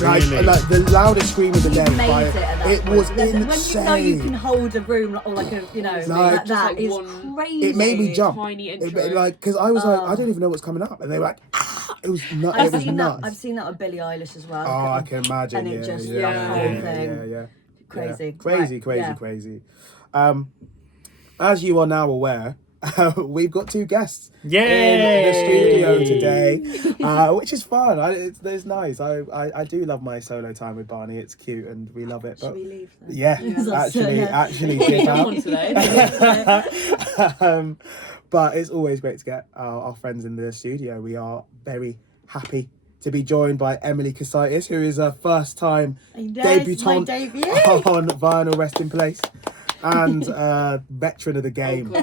Like the loudest scream of the day. It was insane. When you know you can hold a room or like a, like that is crazy. It made me jump. Because I was like, I don't even know what's coming up, and they were like, ah! It was nuts. I've seen that with Billie Eilish as well. Oh, I can imagine. And it just the whole thing. Crazy. Crazy. As you are now aware, we've got 2 guests in the studio today, which is fun. It's nice. I do love my solo time with Barney. It's cute and we love it. But should we leave then? Yeah, actually dip out. But it's always great to get our friends in the studio. We are very happy to be joined by Emily Casaitis, who is a first-time debutante on Vinyl Rest in Place. And veteran of the game. Oh,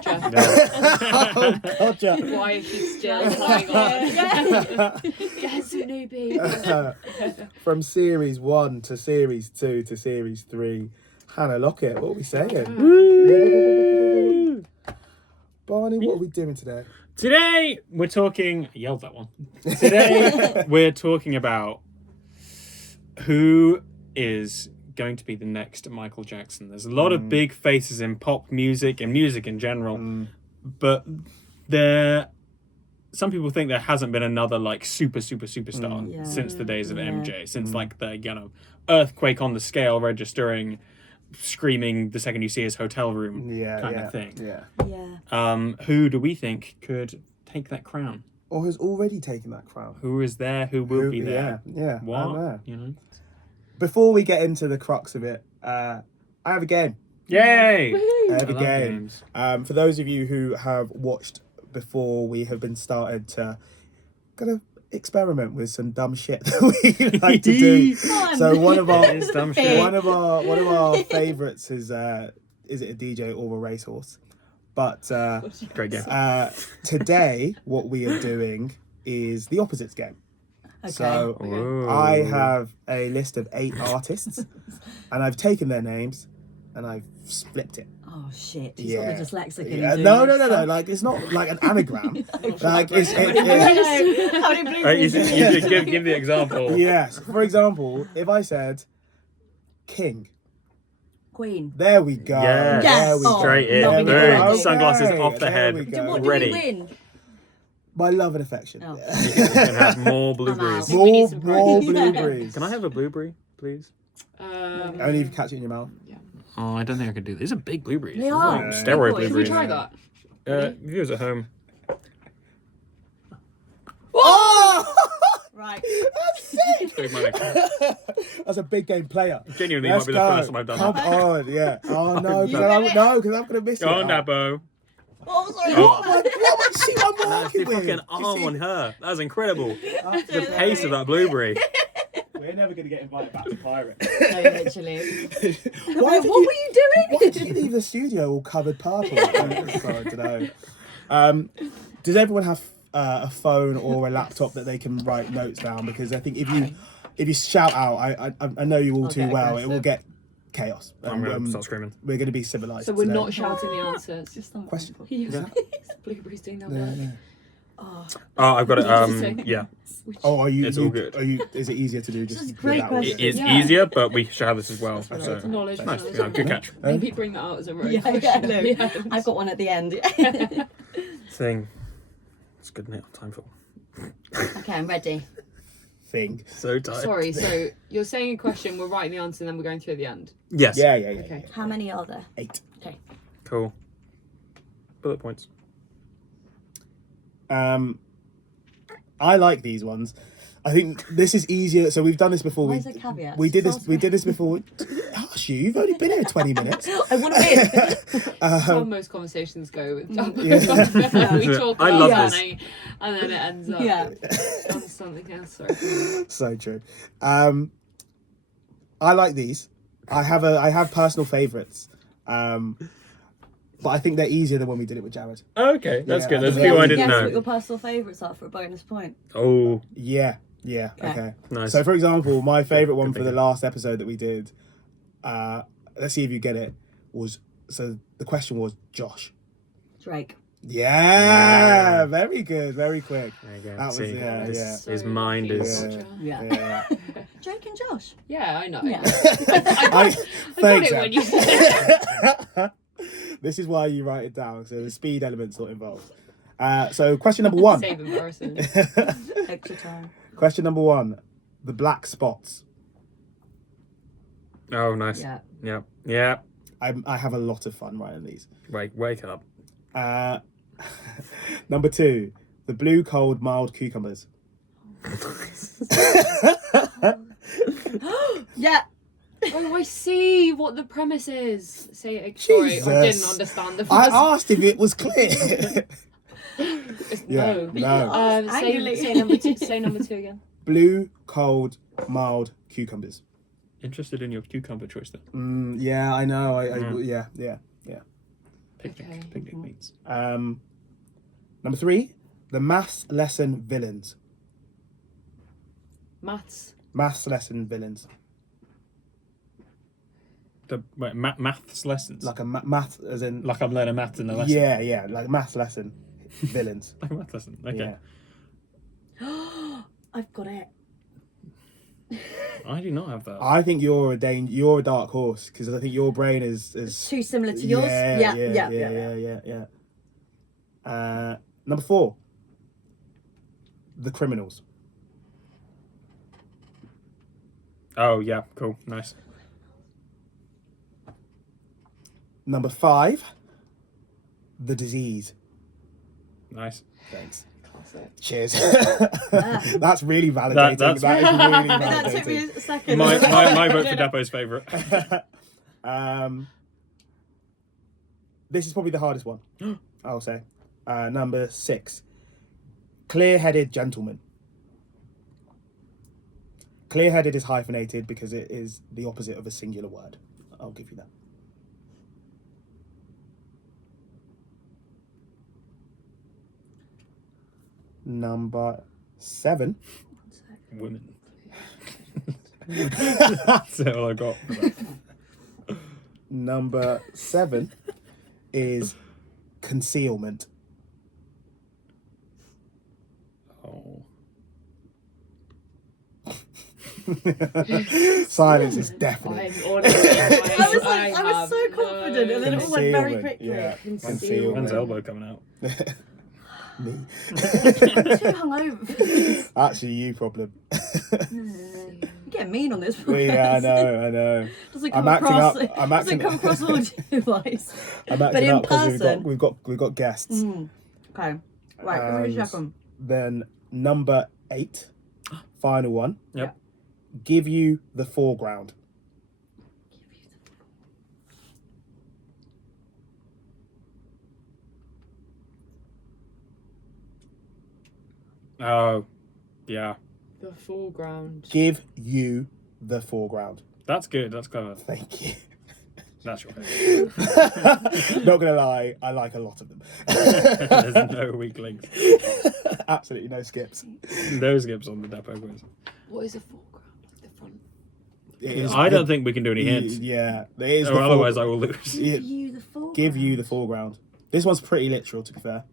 gotcha. Why is she still hanging on? Guess who, newbie? From Series 1 to Series 2 to Series 3, Hannah Lockett, what are we saying? Woo! Barney, what are we doing today? Today, we're talking... I yelled that one. Today, we're talking about who is going to be the next Michael Jackson. There's a lot of big faces in pop music and music in general, but some people think there hasn't been another like superstar since the days of MJ, since like the earthquake on the scale registering, screaming the second you see his hotel room kind of thing. Who do we think could take that crown? Or has already taken that crown? Who is there? Who will be there? Yeah. What? Before we get into the crux of it, I have a game. Yay! I have a game. For those of you who have watched before, we have been started to kind of experiment with some dumb shit that we like to do. So one of our favourites is it a DJ or a racehorse? But great game. Today, what we are doing is the opposites game. Okay. So I have a list of 8 artists, and I've taken their names, and I've flipped it. Oh shit! He's not the dyslexic. No. Like it's not like an anagram. Like it's. You should give the example. Yes. For example, if I said King. Queen. There we go. Yes. There we go. Straight in. Boom. Sunglasses off the head. What Ready. did we win? My love and affection. Oh. You can have more blueberries. More blueberries. Can I have a blueberry, please? Only if you catch it in your mouth. Yeah. Oh, I don't think I can do this. These are big blueberries. They are. Steroid Should we blueberries. try that? Viewers at home. Oh! Right. That's sick. Big money. That's a big game player. Genuinely, might be the first time I've done Come that. on, yeah. Oh no, because I'm going to miss it. Go on, Dapo. Oh, sorry. What was she I'm working The fucking with? arm on her. That was incredible. The pace of that blueberry. We're never going to get invited back to Pirate. No, literally. What were you doing? Why did you leave the studio all covered purple? I don't know. Does everyone have a phone or a laptop that they can write notes down? Because I think if you shout out, I know you all too well, it will get chaos. I'm going to start screaming. We're going to be civilised. So we're today. not shouting the answers. Just not Question. Blueberries doing that Yeah, work. yeah. Oh, I've got it. Yeah. Oh, are you? It's all good. Is it easier to do? Just is a great without- question. It is Yeah. easier, but we should have this as well. So Knowledge. nice. Yeah, good catch. Maybe bring that out as a road Yeah, question. no. Yeah. I've got one at the end. Thing. It's good now. Time for. Okay, I'm ready. Thing. So tired. Sorry, so you're saying a question, we're writing the answer, and then we're going through at the end. Yes. Yeah. Okay. How many are there? 8. Okay. Cool. Bullet points. I like these ones. I think this is easier. So we've done this before. Where's the caveat? We did this before. Hush you! You've only been here 20 minutes. I want to win. That's how most conversations go with Yeah. we talk I about love something, and then it ends up on something else. Sorry. So true. I like these. I have personal favourites. But I think they're easier than when we did it with Jared. Okay, that's Yeah, good. There's a I few think- I didn't Guess what know. your personal favourites are for a bonus point. Oh, Yeah. Okay. nice. So, for example, my favourite one Good for the thinking. last episode that we did, let's see if you get it, so the question was Josh. Drake. Yeah, very good, very quick. There you go. That was, See, yeah. his mind is. Yeah. Yeah. Drake and Josh. Yeah, I know. Yeah. I got it when you said it. This is why you write it down, so the speed element's not involved. So question number 1. Save embarrassing. Extra time. Question number 1. The black spots. Oh, nice. Yeah. Yeah. Yeah. I have a lot of fun writing these. Wake up. Number 2. The blue, cold, mild cucumbers. Yeah. Oh, I see what the premise is. Say it. Sorry, Jesus. I didn't understand the I first. asked if it was clear. No. No. Say number 2. Say number 2 again. Blue, cold, mild cucumbers. Interested in your cucumber choice then. Yeah, I know. Yeah. Yeah. Picnic meats. Number 3. The maths lesson villains. Maths. Maths lesson villains. The maths lessons. Like a math, as in. Like I'm learning maths in the lesson. Yeah, like maths lesson villains. Like a maths lesson. Okay. Yeah. I've got it. I do not have that. I think you're a dark horse because I think your brain is Too similar to yours. Yeah. Number 4. The criminals. Oh yeah, cool, nice. Number 5. The disease. Nice. Thanks. Classic. Cheers. That's really validating. That's that is really That took me validating. a second. My vote for Dapo's favourite. This is probably the hardest one, I'll say. Number 6. Clear-headed gentleman. Clear-headed is hyphenated because it is the opposite of a singular word. I'll give you that. Number 7. Women. That's all I got. Number 7 is concealment. Oh. Silence is definitely. I was so confident, and then it all went very Concealment, quickly. yeah. When's Concealment. elbow coming out? Me. I'm too hungover for this. Actually, you problem. You get mean on this. Yeah, I know. Doesn't I'm come acting across. up. I'm acting. Doesn't come across audio-wise. I'm But acting in up because person. we've got guests. Okay. Right. Give me a second. Then number 8, final one. Yep. Give you the foreground. Oh, yeah. The foreground. Give you the foreground. That's good. That's clever. Thank you. That's your favourite. Not gonna lie, I like a lot of them. There's no weak links. Absolutely no skips. No skips on the Dapo quiz. What is a foreground? Like the front. It is I don't think we can do any hints. Yeah, it is. Or otherwise I will lose. Give you the foreground. Give you the foreground. This one's pretty literal, to be fair.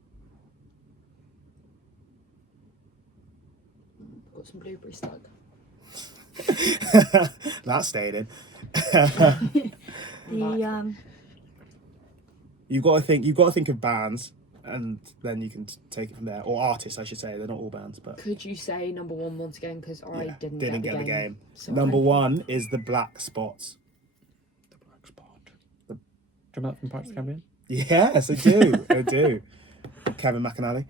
Got some blueberry stuck. That stayed in. You've got to think of bands, and then you can take it from there. Or artists, I should say. They're not all bands, but Could you say number 1 once again? Because I yeah, didn't get the game. Sorry. Number 1 is the Black Spots. The black spot. Do you remember that from Pirates of the Caribbean? Yes, I do. I do. Kevin McAnally.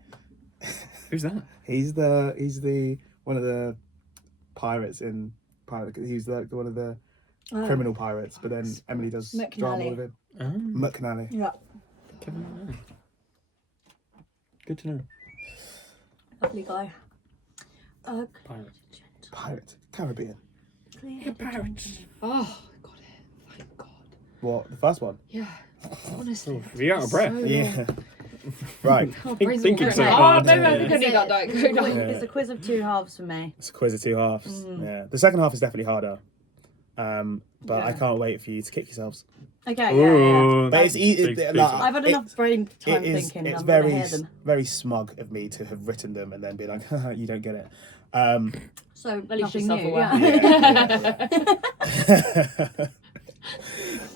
Who's that? He's the one of the pirates in Pirate. He's one of the criminal pirates, but then Emily does drama with him. Oh, McAnally. Yeah. Kevin McAnally. Good to know. Lovely guy. Pirate. Caribbean. Pirates. Oh, got it. Thank God. What? The first one? Yeah. Honestly. Are you out of breath? So long. Yeah. Right. Oh, brains Thinking all so going. hard. Maybe I Yeah. could need that Diet Coke. It's a quiz of 2 halves for me. It's a quiz of 2 halves. Yeah. The second half is definitely harder. But I can't wait for you to kick yourselves. Okay, Ooh, But it's easy. big Like, I've had enough brain time thinking. It's I'm very, gonna hear them. very smug of me to have written them and then be like, haha, you don't get it. So At least nothing you're new. self-aware. Yeah.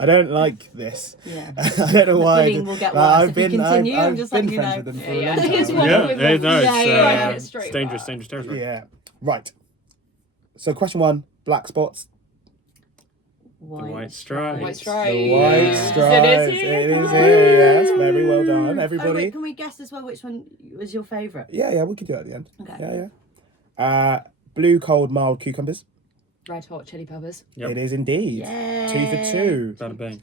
I don't like this. Yeah. I don't know why. Bullying will get worse if you continue, I'm just been letting you friends know. with them for Yeah, a long here's time. one Yeah, with no, it's, Yeah, it's straight dangerous, back. dangerous territory. Yeah. Right. So question 1, black spots. White stripes. White stripes. The white Yes, stripes. it is here. It is here. Yes, very well done, Oh, everybody. wait, can we guess as well which one was your favourite? Yeah, we could do it at the end. Okay. Yeah. Blue, cold, mild cucumbers. Red hot chili peppers. Yep. It is indeed. Yeah. 2 for 2. Bada bang.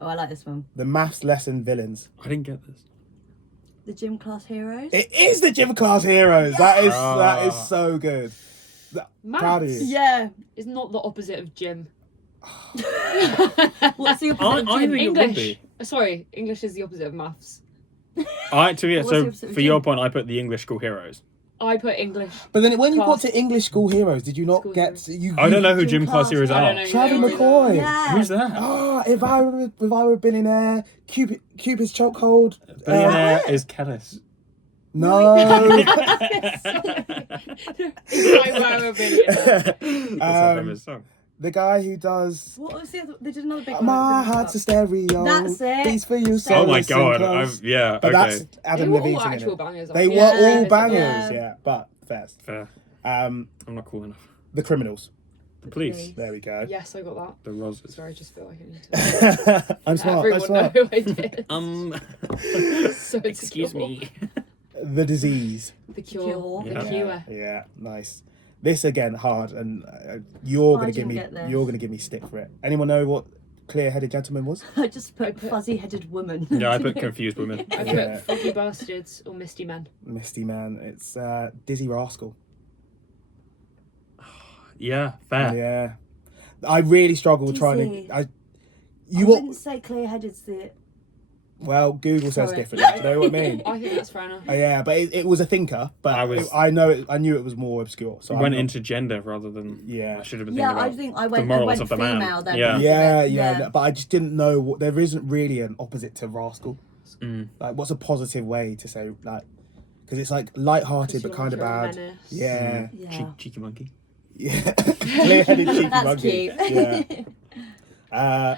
Oh, I like this one. The maths lesson villains. I didn't get this. The gym class heroes. It is the gym class heroes. That is so good. Proud of you. Yeah. Is not the opposite of gym. What's the opposite I of think gym? it would English. be. Sorry, English is the opposite of maths. What's the So opposite of for your gym? point, I put the English school heroes. I put English. But then when you got Class. to English school heroes, did you not School get heroes. you? I don't know who Gym gym class class heroes I are. don't know. Travis Yeah. McCoy. Yeah. Who's that? Ah, if I were a billionaire, Cupid's chokehold. Billionaire is Kellis. No. If I were a billionaire. That's a famous song. The guy who does What was the other? They did another big one. My Heart's a Stereo. That's it. Beats for you. So Oh my listen god! close. Yeah. But Okay. that's Adam They were Levine all singing actual it. bangers. They were Yeah, all yeah. bangers, yeah. But first, Fair. um, I'm not cool enough. the criminals. The police. There we go. Yes, I got that. The Roses. Sorry, I just feel like I need to. I'm smart. Everyone I'm smart. know who I did. So Excuse insecure. me. The disease. The cure. Cure. The Yeah, cure. yeah, nice. This again hard, and you're I gonna give didn't me get this. you're gonna give me stick for it. Anyone know what clear-headed gentleman was? I just put fuzzy-headed woman. Yeah, I put confused women. I put Yeah. Foggy Bastards or Misty Men. Misty Man. It's Dizzy Rascal. Yeah, fair. Yeah, I really struggled trying Dizzy. to. I You wouldn't say clear-headed's the. well, Google says Sorry. different. Do you know what I mean? I think that's fair enough. Yeah, but it was a thinker. But I I knew it was more obscure. So Went I'm not- into gender rather than. Yeah. I should have been Yeah, thinking I about think I the went. I morals went of the female man. then. Yeah. Yeah, no, but I just didn't know what. There isn't really an opposite to rascal. Mm. Like, what's a positive way to say like? Because it's like light-hearted but kind of bad. Yeah, Yeah. Cheeky monkey. yeah. Clear-headed cheeky That's monkey. cute. Yeah.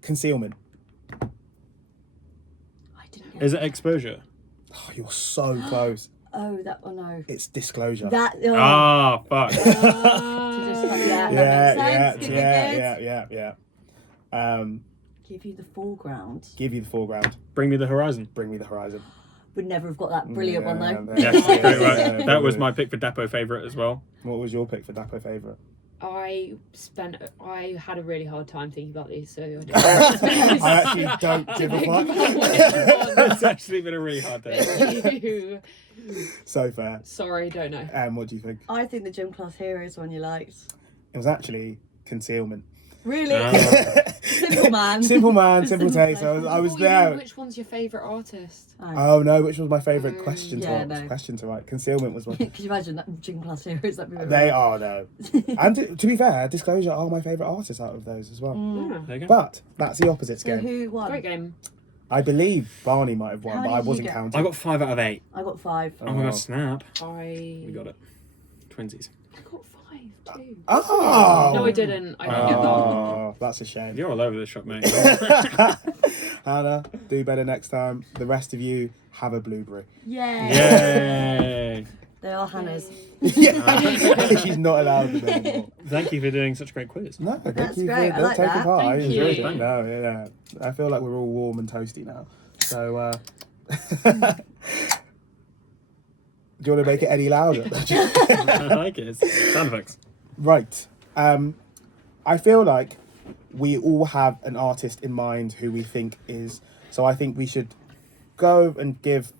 Concealment. I didn't get Is it exposure? Oh, you're so close. Oh, that one. No. It's disclosure. That. Oh. Ah, fuck. To just, yeah, that makes sense. Good, good. yeah. Give you the foreground. Give you the foreground. Bring me the horizon. Bring me the horizon. Would never have got that brilliant one though. Yeah, Yes, yeah, great one. yeah, That was yeah. my pick for Dapo favourite as well. What was your pick for Dapo favourite? I had a really hard time thinking about these, so I didn't. I actually don't give a fuck. It's actually been a really hard day. So fair. Sorry, don't know. What do you think? I think the gym class heroes one you liked. It was actually concealment. Really? Ah. Simple man. Simple man, simple Simple taste. I was Oh, you know there. which one's your favourite artist? Oh no, which was my favourite question to Yeah, write? no. Question to write. Concealment was one. Could you imagine that gym class heroes? That'd be really They are no. And to be fair, Disclosure are my favourite artists out of those as well. Yeah. There you go. But that's the opposites So game. who won? Great game. I believe Barney might have How won, but many I did you wasn't get? counting. I got 5 out of 8. I got 5. Oh my god, snap. We We got it. Twinsies. I got 5 too. Oh! No, I didn't. I didn't get that. Oh, that's a shame. You're all over this shop, mate. Hannah, do better next time. The rest of you, have a blueberry. Yeah. Yay! They are Hannah's. Yeah, she's not allowed them anymore. Thank you for doing such a great quiz. No, thank That's you great, I for like taking that. part. I Thank enjoyed you. it. No, yeah. I feel like we're all warm and toasty now. So, do you want to make it any louder? I like it. It's sound effects. Right. I feel like we all have an artist in mind who we think is. So I think we should go and give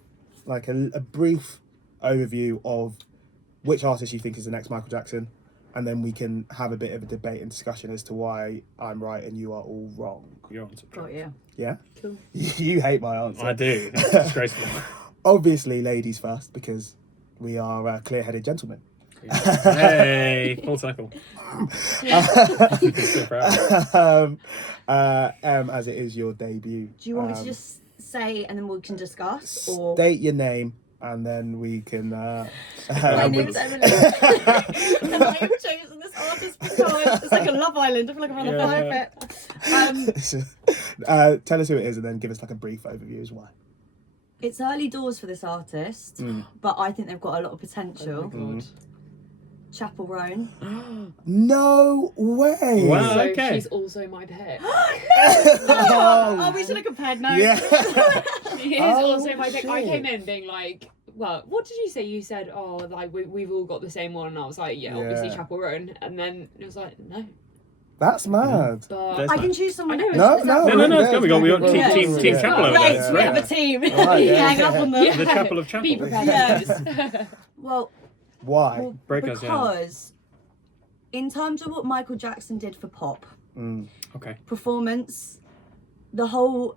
like a brief overview of which artist you think is the next Michael Jackson, and then we can have a bit of a debate and discussion as to why I'm right and you are all wrong. Your answer. Got you. Yeah? Cool. You hate my answer. I do. It's disgraceful. Obviously, ladies first, because we are clear-headed gentlemen. Hey, full circle. So proud. As it is your debut. Do you want me to just say and then we can discuss? Or State your name and then we can. my name's Emily. And I have chosen this artist because it's like a Love Island. I feel like I'm on the fire pit. Tell us who it is and then give us like a brief overview as well. It's early doors for this artist, but I think they've got a lot of potential. Oh my God. Chappell Roan. No way! Wow. So Okay. she's also my pick. Oh, we should have compared notes. Yeah. She is Oh, also my pick. I shit. came in being like, well, what did you say? You said, oh, like we've all got the same one, and I was like, yeah, obviously Yeah. Chappell Roan, and then it was like, no, That's mad. but There's I can choose someone. I know, No, Is no. that No, right? it's good. We got Yeah. team Chapel over Right, there. so we have a team. Right, yeah. Hang up on them. Yeah. The Chapel of Chapel. be prepared. Yeah. guys. Well, Why? Break us down. because in terms of what Michael Jackson did for pop, Okay. performance, the whole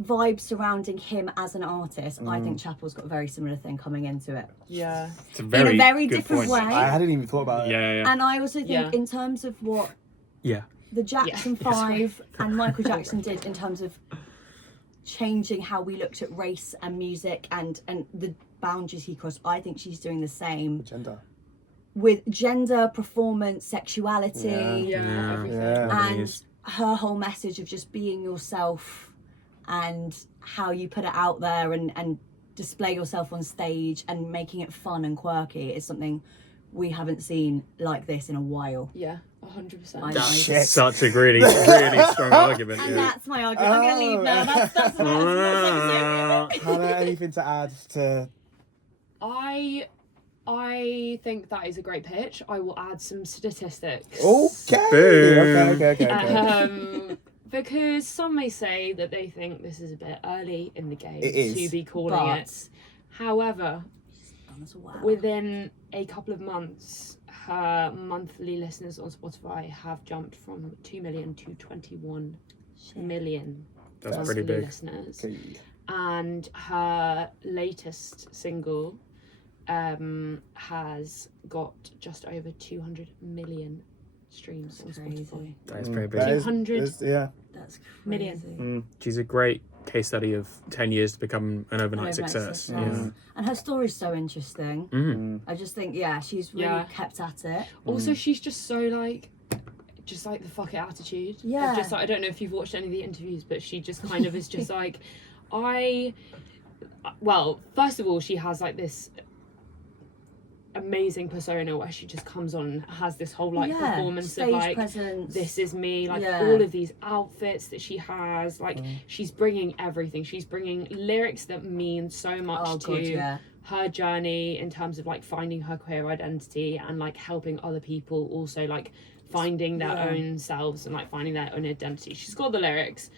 vibe surrounding him as an artist, I think Chappell's got a very similar thing coming into it. Yeah. It's a very, very good different point. way. I hadn't even thought about it. Yeah. And I also think Yeah. in terms of what Yeah. the Jackson 5 and Michael Jackson did in terms of changing how we looked at race and music and the boundaries he crossed, I think she's doing the same Gender. with gender, performance, sexuality, Yeah. Everything. Yeah. and her whole message of just being yourself and how you put it out there and display yourself on stage and making it fun and quirky is something we haven't seen like this in a while. Yeah. 100%. I- That's shit. Such a really, really strong argument. And Yeah. that's my argument. I'm going to leave now. That's as much as Hannah, anything to add to? I think that is a great pitch. I will add some statistics. Okay. Boom. Okay. Because some may say that they think this is a bit early in the game It is. to be calling But- it. However, as well. within a couple of months, her monthly listeners on Spotify have jumped from 2 million to 21 million That's monthly pretty big. listeners. Okay. And her latest single has got just over 200 million streams on crazy. Spotify. That is pretty big. That is- 200 is- yeah. That's crazy. million. She's a great case study of 10 years to become an overnight success. Yeah. And her story's so interesting. Mhm. I just think, she's really Yeah. kept at it. Also, she's just so like the fuck it attitude. Yeah. Just like, I don't know if you've watched any of the interviews, but she just kind of is just like, well, first of all, she has like this amazing persona where she just comes on and has this whole like performance stage of like, presence. this is me, like Yeah. all of these outfits that she has, like she's bringing everything. She's bringing lyrics that mean so much to her journey in terms of like finding her queer identity and like helping other people also like finding their own selves and like finding their own identity. She's got the lyrics,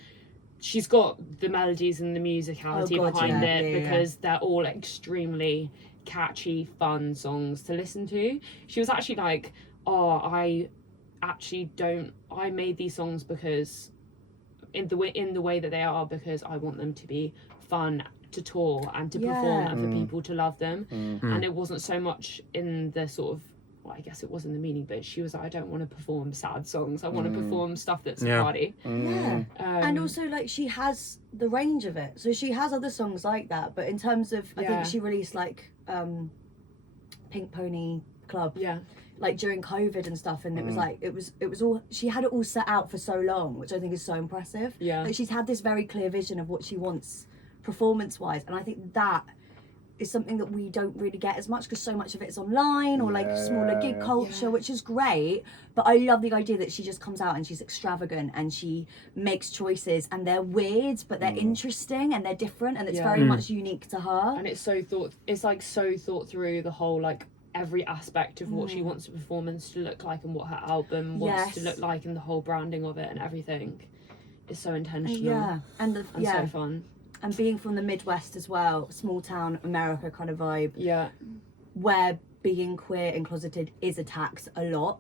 she's got the melodies and the musicality behind it because they're all extremely catchy, fun songs to listen to. She was actually like, I made these songs because in the way that they are, because I want them to be fun to tour and to perform and for people to love them. And it wasn't so much in the sort of, well, I guess it was in the meaning, but she was like, I don't want to perform sad songs, I want to perform stuff that's party. And also like she has the range of it, so she has other songs like that, but in terms of I think she released like Pink Pony Club like during COVID and stuff, and it was like it was all, she had it all set out for so long, which I think is so impressive. Like she's had this very clear vision of what she wants performance wise, and I think that is something that we don't really get as much because so much of it is online or like smaller gig culture, which is great. But I love the idea that she just comes out and she's extravagant and she makes choices and they're weird but they're interesting and they're different and it's very much unique to her. And it's so thought through, the whole like every aspect of what she wants a performance to look like and what her album wants to look like, and the whole branding of it and everything is so intentional and so fun. And being from the Midwest as well, small town America kind of vibe. Yeah. Where being queer and closeted is attacked a lot.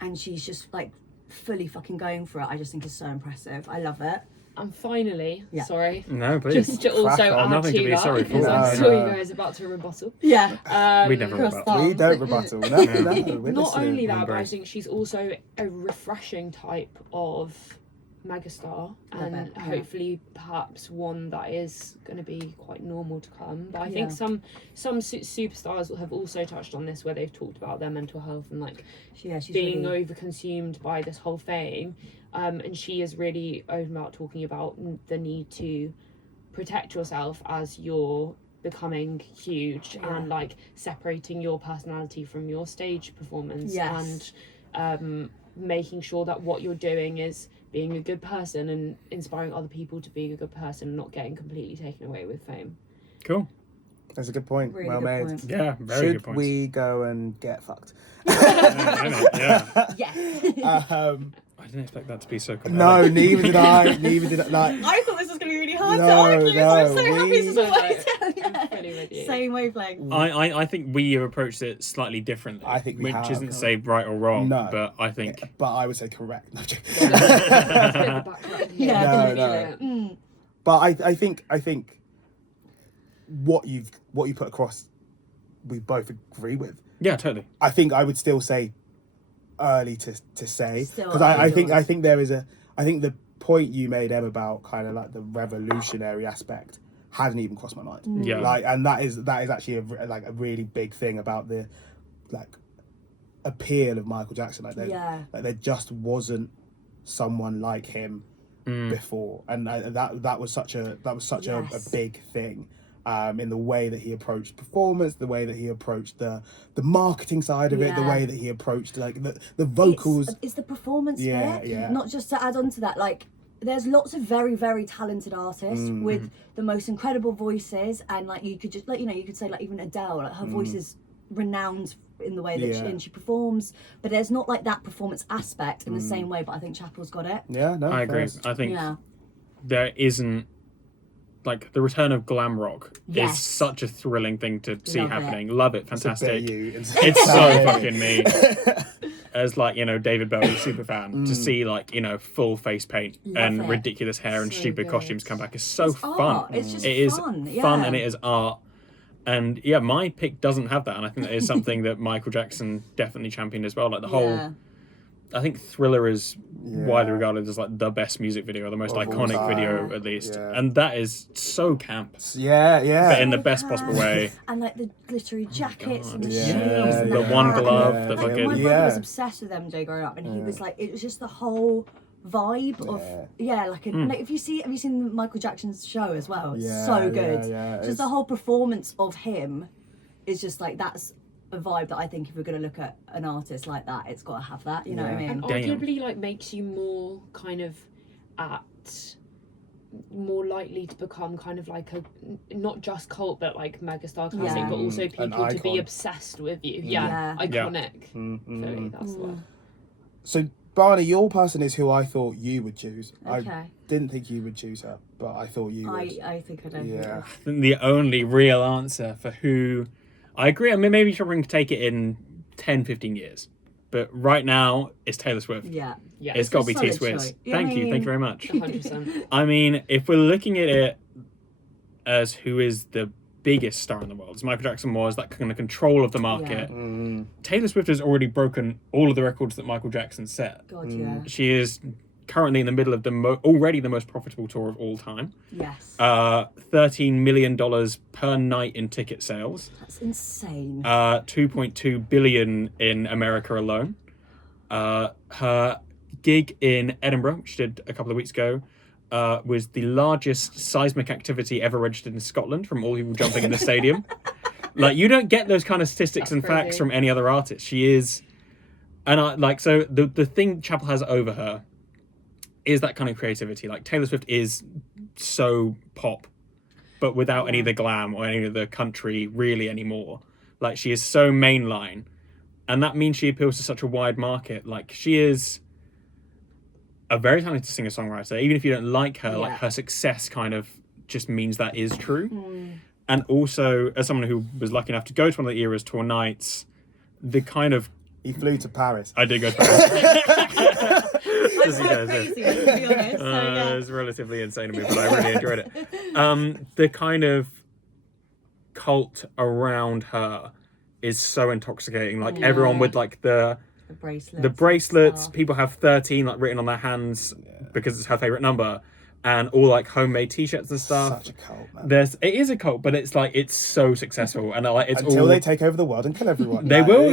And she's just like fully fucking going for it. I just think it's so impressive. I love it. And finally, sorry, no, please. Just to also add nothing to be that, sorry for. because I saw you guys about to rebuttal. Yeah. We never rebuttal. We don't rebuttal. No, we're Not listening. only that, but I think she's also a refreshing type of megastar, and hopefully perhaps one that is going to be quite normal to come. But I think some superstars have also touched on this, where they've talked about their mental health and like she's being really... overconsumed by this whole fame, and she is really open about talking about the need to protect yourself as you're becoming huge, and like separating your personality from your stage performance, and making sure that what you're doing is being a good person and inspiring other people to be a good person and not getting completely taken away with fame. Cool. That's a good point. Really well good made. point. Yeah, very good point. Should we go and get fucked? Yeah. Yes. I didn't expect that to be so compelling. No, neither did I. Like, I thought this was going to be really hard to argue, so I'm so happy this is worked out. Same wavelength. I think we have approached it slightly differently. I think we which have. isn't say right or wrong, No. but I think... But I would say correct. No, No. But I think what you put across, we both agree with. Yeah, totally. I think I would still say early to say, because I think there is I think the point you made, Em, about kind of like the revolutionary aspect hadn't even crossed my mind. Yeah. Like, and that is actually a really big thing about the like appeal of Michael Jackson. Like there just wasn't someone like him before, and that was such a big thing. In the way that he approached performance, the way that he approached the marketing side of it, the way that he approached like the vocals. It's the performance bit. Not just to add on to that, like there's lots of very, very talented artists with the most incredible voices, and like you could just like, you could say like even Adele, like her voice is renowned in the way that she performs, but there's not like that performance aspect in the same way, but I think Chappell's got it. Yeah, no, I agree. I think there isn't, like, the return of glam rock is such a thrilling thing to see happening. Love it. Fantastic. It's so fucking me. As like, David Bowie super fan, to see like, full face paint and ridiculous hair and stupid costumes come back is so fun. Art. It's just fun. Fun, and it is art. And yeah, my pick doesn't have that, and I think that is something that Michael Jackson definitely championed as well. Like the whole, I think Thriller is widely regarded as like the best music video, the most iconic video at least, and that is so camp. But in the best possible way. And like the glittery jackets and the shoes, and the one glove, the fucking. My brother was obsessed with MJ growing up, and he was like, it was just the whole vibe of like if you see, have you seen Michael Jackson's show as well? It's so good. Just the whole performance of him is just like, that's a vibe that I think if we're going to look at an artist like that, it's got to have that, you know what I mean? And arguably like makes you more kind of more likely to become kind of like a not just cult but like megastar classic, but also people to be obsessed with you. Iconic. Fully, that's the word. So Barney, your person is who I thought you would choose. Okay. I didn't think you would choose her, but I thought you would. I think I don't. Yeah. I think the only real answer for who, I agree, I mean, maybe Chappell can take it in 10, 15 years. But right now, it's Taylor Swift. Yeah. It's got to be T Swiss. Thank you very much. 100%. I mean, if we're looking at it as who is the biggest star in the world, as Michael Jackson was, that kind of control of the market, Taylor Swift has already broken all of the records that Michael Jackson set. God, yeah. She is currently in the middle of already the most profitable tour of all time. Yes. $13 million per night in ticket sales. That's insane. 2.2 billion in America alone. Her gig in Edinburgh, which she did a couple of weeks ago, was the largest seismic activity ever registered in Scotland from all people jumping in the stadium. Like, you don't get those kind of statistics and facts from any other artist. She is, and so the thing Chappell has over her is that kind of creativity. Like, Taylor Swift is so pop, but without any of the glam or any of the country really anymore. Like, she is so mainline, and that means she appeals to such a wide market. Like, she is a very talented singer-songwriter. Even if you don't like her, like, her success kind of just means that is true. And also, as someone who was lucky enough to go to one of the Eras tour nights, the kind of He flew to Paris. I did go to Paris. It's quite crazy, to be honest. It was relatively insane to me, but I really enjoyed it. The kind of cult around her is so intoxicating. Like everyone with like the bracelets. People have 13 like written on their hands because it's her favorite number. And all like homemade T-shirts and stuff. Such a cult, man. It is a cult, but it's like it's so successful, and like it's until they take over the world and kill everyone. They will.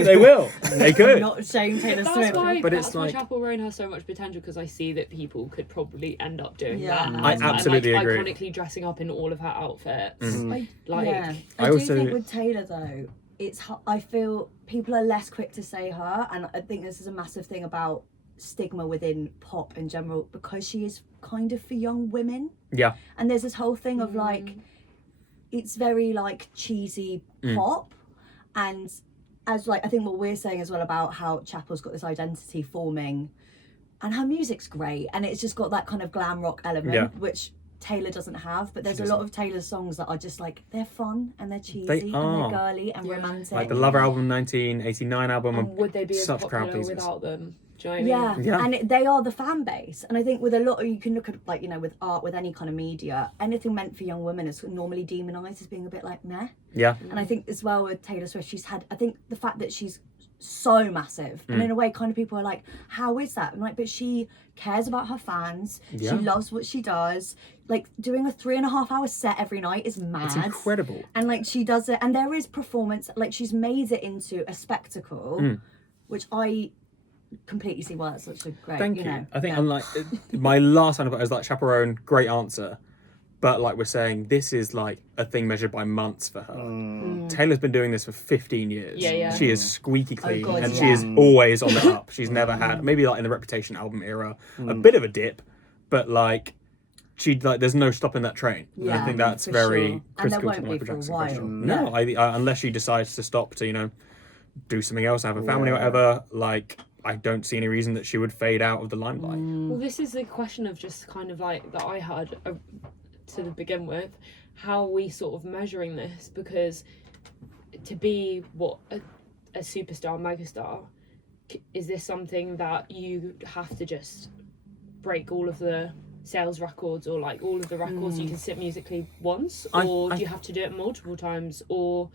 They could. Not shame Taylor Swift. That's why Chappell Roan has so much potential, because I see that people could probably end up doing that. I absolutely agree. Iconically dressing up in all of her outfits. I I do think with Taylor though, I feel people are less quick to say her, and I think this is a massive thing about stigma within pop in general, because she is kind of for young women. Yeah. And there's this whole thing of like, it's very like cheesy pop, and as like I think what we're saying as well about how Chappell's got this identity forming, and her music's great, and it's just got that kind of glam rock element which Taylor doesn't have. But there's a lot of Taylor's songs that are just like, they're fun and they're cheesy and they're girly and romantic. Like the Lover album, 1989 album. And would they be as popular without them? Do you know what I mean? And they are the fan base. And I think with a lot of, you can look at like, you know, with art, with any kind of media, anything meant for young women is normally demonised as being a bit like meh. Yeah. And I think as well with Taylor Swift, she's had, I think the fact that she's so massive, and in a way kind of people are like, how is that? I'm like, but she cares about her fans. She loves what she does. Like doing a 3.5 hour set every night is mad. It's incredible. And like she does it, and there is performance, like she's made it into a spectacle, which I completely see why that's such a great. Thank you. Know, I think unlike my last one is like Chappell Roan, great answer. But like we're saying, this is like a thing measured by months for her. Taylor's been doing this for 15 years. Yeah. She is squeaky clean, and she is always on the up. She's never had, maybe like in the Reputation album era, a bit of a dip, but like there's no stopping that train. Yeah, I think that's very critical and to there won't Michael be for a Jackson. while. Question. No, unless she decides to stop to, you know, do something else, have a family or whatever, like I don't see any reason that she would fade out of the limelight. Well, this is the question of just kind of like that I had to begin with, how are we sort of measuring this? Because to be what a superstar, megastar, is this something that you have to just break all of the sales records, or like all of the records you can sit musically once, or do you have to do it multiple times, or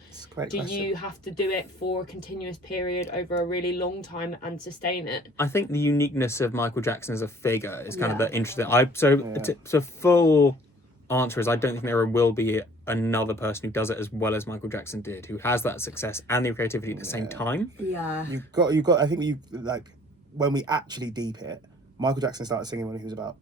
do you have to do it for a continuous period over a really long time and sustain it? I think the uniqueness of Michael Jackson as a figure is kind of the interesting. So full answer is I don't think there will be another person who does it as well as Michael Jackson did, who has that success and the creativity at the same time. You've got I think you like, when we actually deep it, Michael Jackson started singing when he was about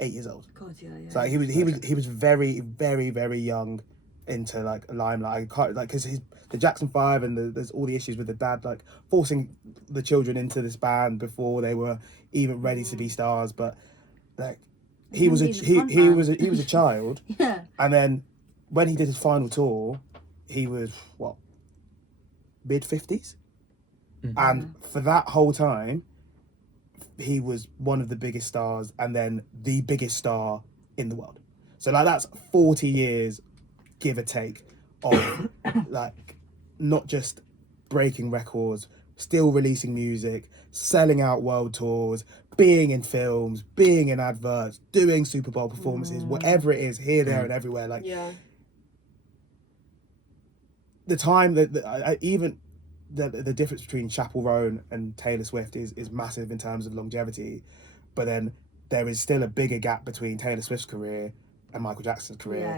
8 years old. God, yeah. So like, he was very, very, very young into like limelight. I can't, like, because the Jackson 5 and there's all the issues with the dad like forcing the children into this band before they were even ready to be stars. But like he was a child. Yeah. And then when he did his final tour, he was what, mid-50s, and for that whole time, he was one of the biggest stars, and then the biggest star in the world. So like that's 40 years, give or take, of like not just breaking records, still releasing music, selling out world tours, being in films, being in adverts, doing Super Bowl performances, whatever it is, here, there, and everywhere. Like the time that even the difference between Chappell Roan and Taylor Swift is massive in terms of longevity, but then there is still a bigger gap between Taylor Swift's career and Michael Jackson's career.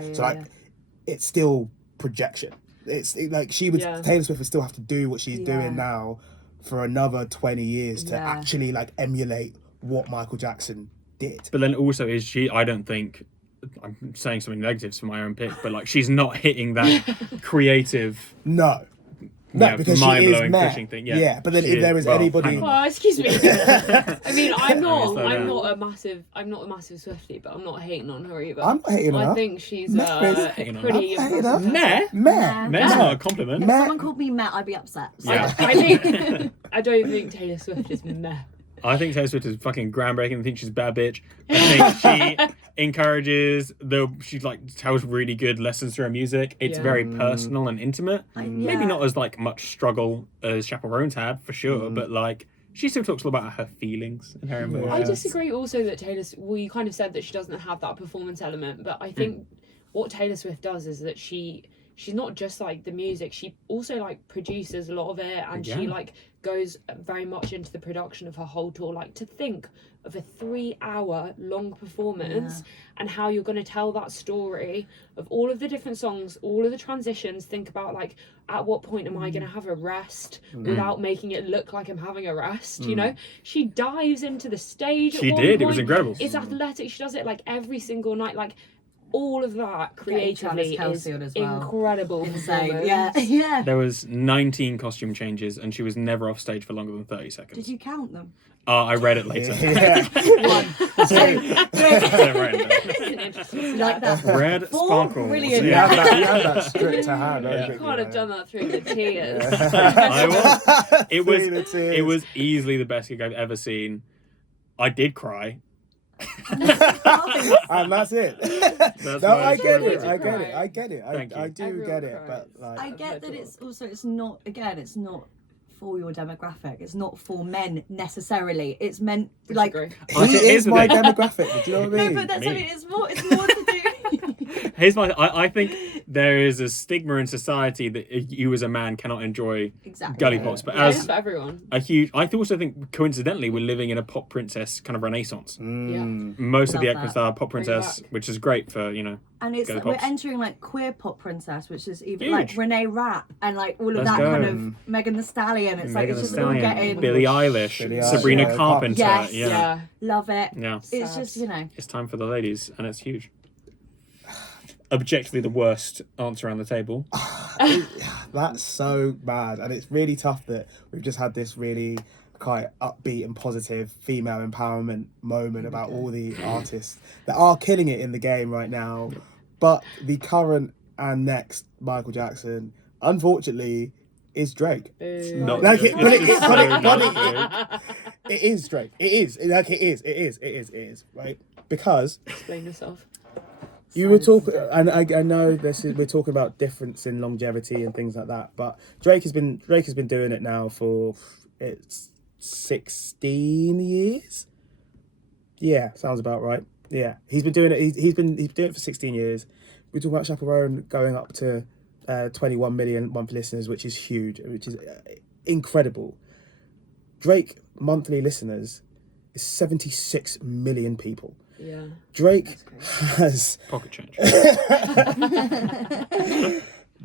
It's still projection. Like Taylor Swift would still have to do what she's doing now for another 20 years to actually like emulate what Michael Jackson did. But then also is she, I don't think, I'm saying something negatives for my own pick, but like she's not hitting that creative because mind-blowing she is pushing thing. But then if there is anybody, well, excuse me. I mean, I'm not a massive Swiftie, but I'm not hating on her either. I'm not hating on her. I think she's pretty important. Meh's not a compliment. If someone called me Matt, I'd be upset. I don't think Taylor Swift is meh. I think Taylor Swift is fucking groundbreaking. I think she's a bad bitch. I think she encourages she like tells really good lessons through her music. It's very personal and intimate. Maybe not as like much struggle as Chappell Roan's had for sure, but like she still talks a lot about her feelings and her emotions. I disagree also that you kind of said that she doesn't have that performance element, but I think what Taylor Swift does is that she's not just like the music, she also like produces a lot of it, and she like goes very much into the production of her whole tour. Like, to think of a 3-hour long performance and how you're going to tell that story of all of the different songs, all of the transitions. Think about like, at what point am I going to have a rest without making it look like I'm having a rest, you know? She dives into the stage at one point. It was incredible. It's athletic. She does it like every single night. Like, all of that creatively is incredible. Insane. Yeah. There was 19 costume changes, and she was never off stage for longer than 30 seconds. Did you count them? I read it later. Like that. Red sparkles. Brilliant. You had that strict to hand. You can't have done that through the tears. It was easily the best gig I've ever seen. I did cry. And that's it. I get it. Thank I do Everyone get it, cries. but like, I get that it's not for your demographic. It's not for men necessarily. It's meant like he is my demographic. Do you know what I mean? No, but that's what it is. It's more to do. I think there is a stigma in society that you as a man cannot enjoy gully pops, but as for everyone, I also think coincidentally we're living in a pop princess kind of renaissance. Most of the actors are pop princess, which is great for, you know. And it's like, we're entering like queer pop princess, which is even Huge. like Renee Rapp and like all of kind of Megan Thee Stallion. It's Megan like it's Thee just all Stallion, getting Billie Eilish, Sabrina Carpenter. Yes. Yeah. Love it. Yeah. It's just, you know. It's time for the ladies, and it's huge. Objectively the worst answer on the table. That's so bad, and it's really tough that we've just had this really quite upbeat and positive female empowerment moment about all the artists that are killing it in the game right now, but the current and next Michael Jackson, unfortunately, is Drake. Not Like good. but It it is Drake. It is right, because explain yourself. you were talking, and I know we're talking about difference in longevity and things like that, but Drake has been doing it now for 16 years. Yeah, sounds about right. Yeah, he's been doing it. He's been doing it for 16 years. We're talking about Chappell Roan going up to 21 million monthly listeners, which is huge, which is incredible. Drake monthly listeners is 76 million people. Yeah. Drake has pocket change.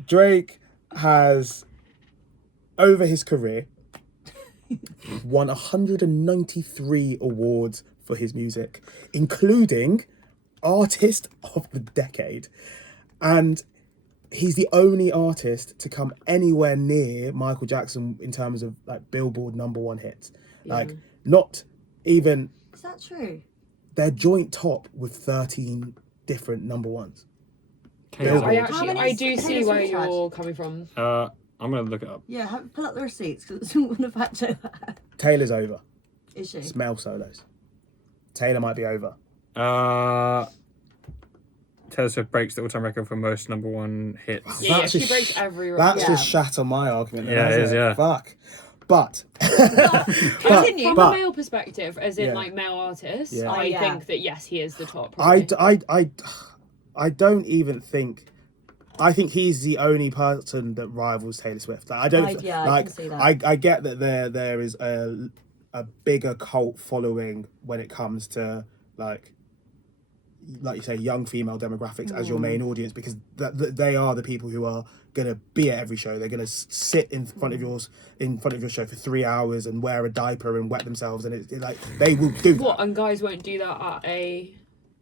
Drake has, over his career, won 193 awards for his music, including Artist of the Decade. And he's the only artist to come anywhere near Michael Jackson in terms of like Billboard #1 hits. Like, not even... Is that true? They're joint top with 13 different #1s. I do see where you're coming from. I'm going to look it up. Yeah, pull up the receipts because I want to fact check that. Taylor's over. Is she? Smell solos. Taylor might be over. Taylor Swift breaks the all-time record for most #1 hits. Yeah, she breaks every record. That's just shatter my argument. Yeah, it is, yeah. Fuck. But Continue. From a male perspective, as in like male artists, I think that yes, he is the top. I don't even think. I think he's the only person that rivals Taylor Swift. Like, I don't I can see that. I get that there is a bigger cult following when it comes to like you say, young female demographics as your main audience, because they are the people who are going to be at every show. They're going to sit in front of your show for 3 hours and wear a diaper and wet themselves, and it's like they will do What? that. And guys won't do that at a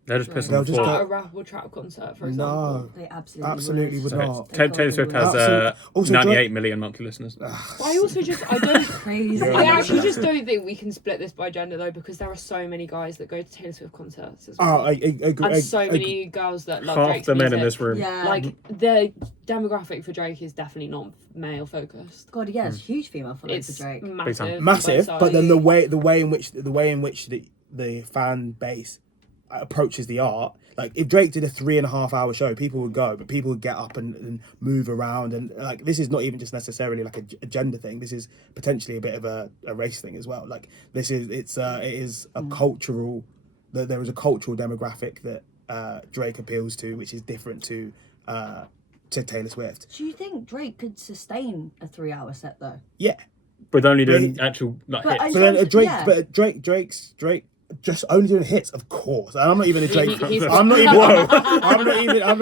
They'll just piss They'll on the just floor. At a rap or trap concert, for example. No, They absolutely would not. Taylor Swift has Also, 98 million monthly listeners. But I don't. Crazy. I actually just don't think we can split this by gender though, because there are so many guys that go to Taylor Swift concerts as well. I agree. And so many girls that love Half Drake's the men music. in this room. Yeah. Like the demographic for Drake is definitely not male focused. God, yeah, it's huge female following It's for Drake. massive. Massive, both but then sides. the way in which the fan base approaches the art. Like if Drake did a 3.5 hour show, people would go, but people would get up and move around, and like this is not even just necessarily like a gender thing. This is potentially a bit of a race thing as well. Like it is a cultural. There is a cultural demographic that Drake appeals to, which is different to Taylor Swift. Do you think Drake could sustain a 3-hour set though? Yeah, But only doing actual like But hits. but then Drake, Yeah. but Drake's just only doing hits, of course. And I'm not even a Drake. He's- I'm not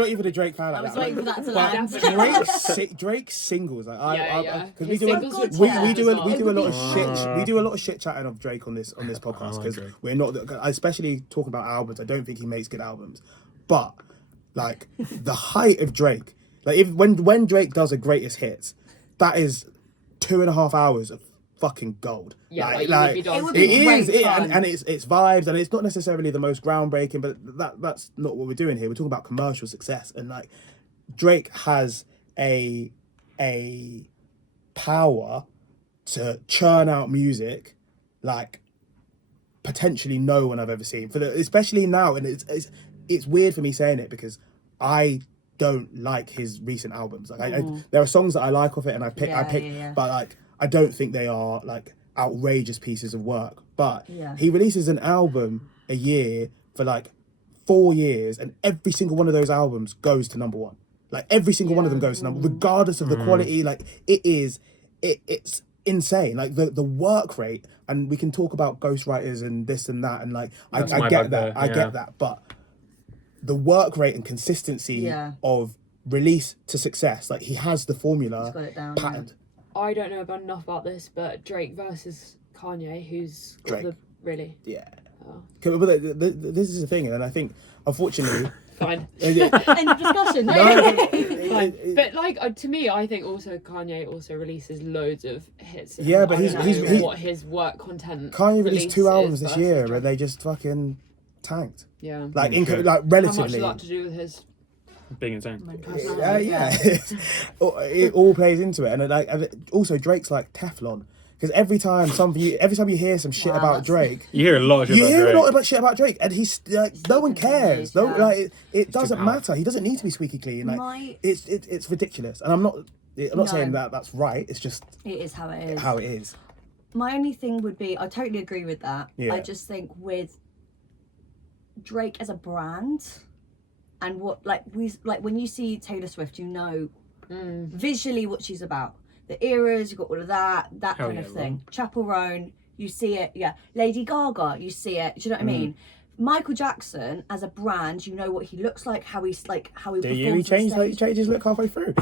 even a Drake fan. I Like was that. waiting for that to But land. Drake's singles, like Yeah. because His we do singles would we tap do as we do a well. lot of shit. We do a lot of shit chatting of Drake on this podcast because Drake. we're not, especially talking about albums. I don't think he makes good albums, but like the height of Drake, like when Drake does a greatest hits, that is 2.5 hours of fucking gold. Yeah, like, like, you would be it would dancing. be it is, great fun. and it's vibes, and it's not necessarily the most groundbreaking, but that's not what we're doing here. We're talking about commercial success, and like Drake has a power to churn out music like potentially no one I've ever seen. Especially now, and it's weird for me saying it because I don't like his recent albums. Like there are songs that I like off it, and I pick, but like I don't think they are like outrageous pieces of work. But he releases an album a year for like 4 years, and every single one of those albums goes to number one. Like every single one of them goes to number, regardless of the quality. Like it's insane. Like the work rate, and we can talk about ghostwriters and this and that, and like I get that, I get that, but the work rate and consistency of release to success, like he has the formula patterned. I don't know enough about this, but Drake versus Kanye, who's got Drake. Really? Yeah. But this is the thing, and I think, unfortunately... Fine. End of discussion. Fine. But like to me, I think also Kanye also releases loads of hits. Yeah, but he's what his work content. Kanye released 2 albums is this year, versus and they just fucking tanked. Yeah. Like like How much relatively. does that to do with his? Being insane. Yeah. It all plays into it, and like also Drake's like Teflon. Because every time you hear some shit about Drake, you hear a lot of shit you about hear Drake. a lot of shit about Drake, and he's like, no one cares. No, like it doesn't powerful. matter. He doesn't need to be squeaky clean. Like it's ridiculous, and I'm not saying that that's right. It's just it is how it is. How it is. My only thing would be, I totally agree with that. Yeah. I just think with Drake as a brand, and what when you see Taylor Swift, you know visually what she's about. The eras, you've got all of that kind of thing. Right. Chappell Roan, you see it. Yeah, Lady Gaga, you see it. Do you know what I mean? Michael Jackson as a brand, you know what he looks like, how he performs. He changed his look halfway through.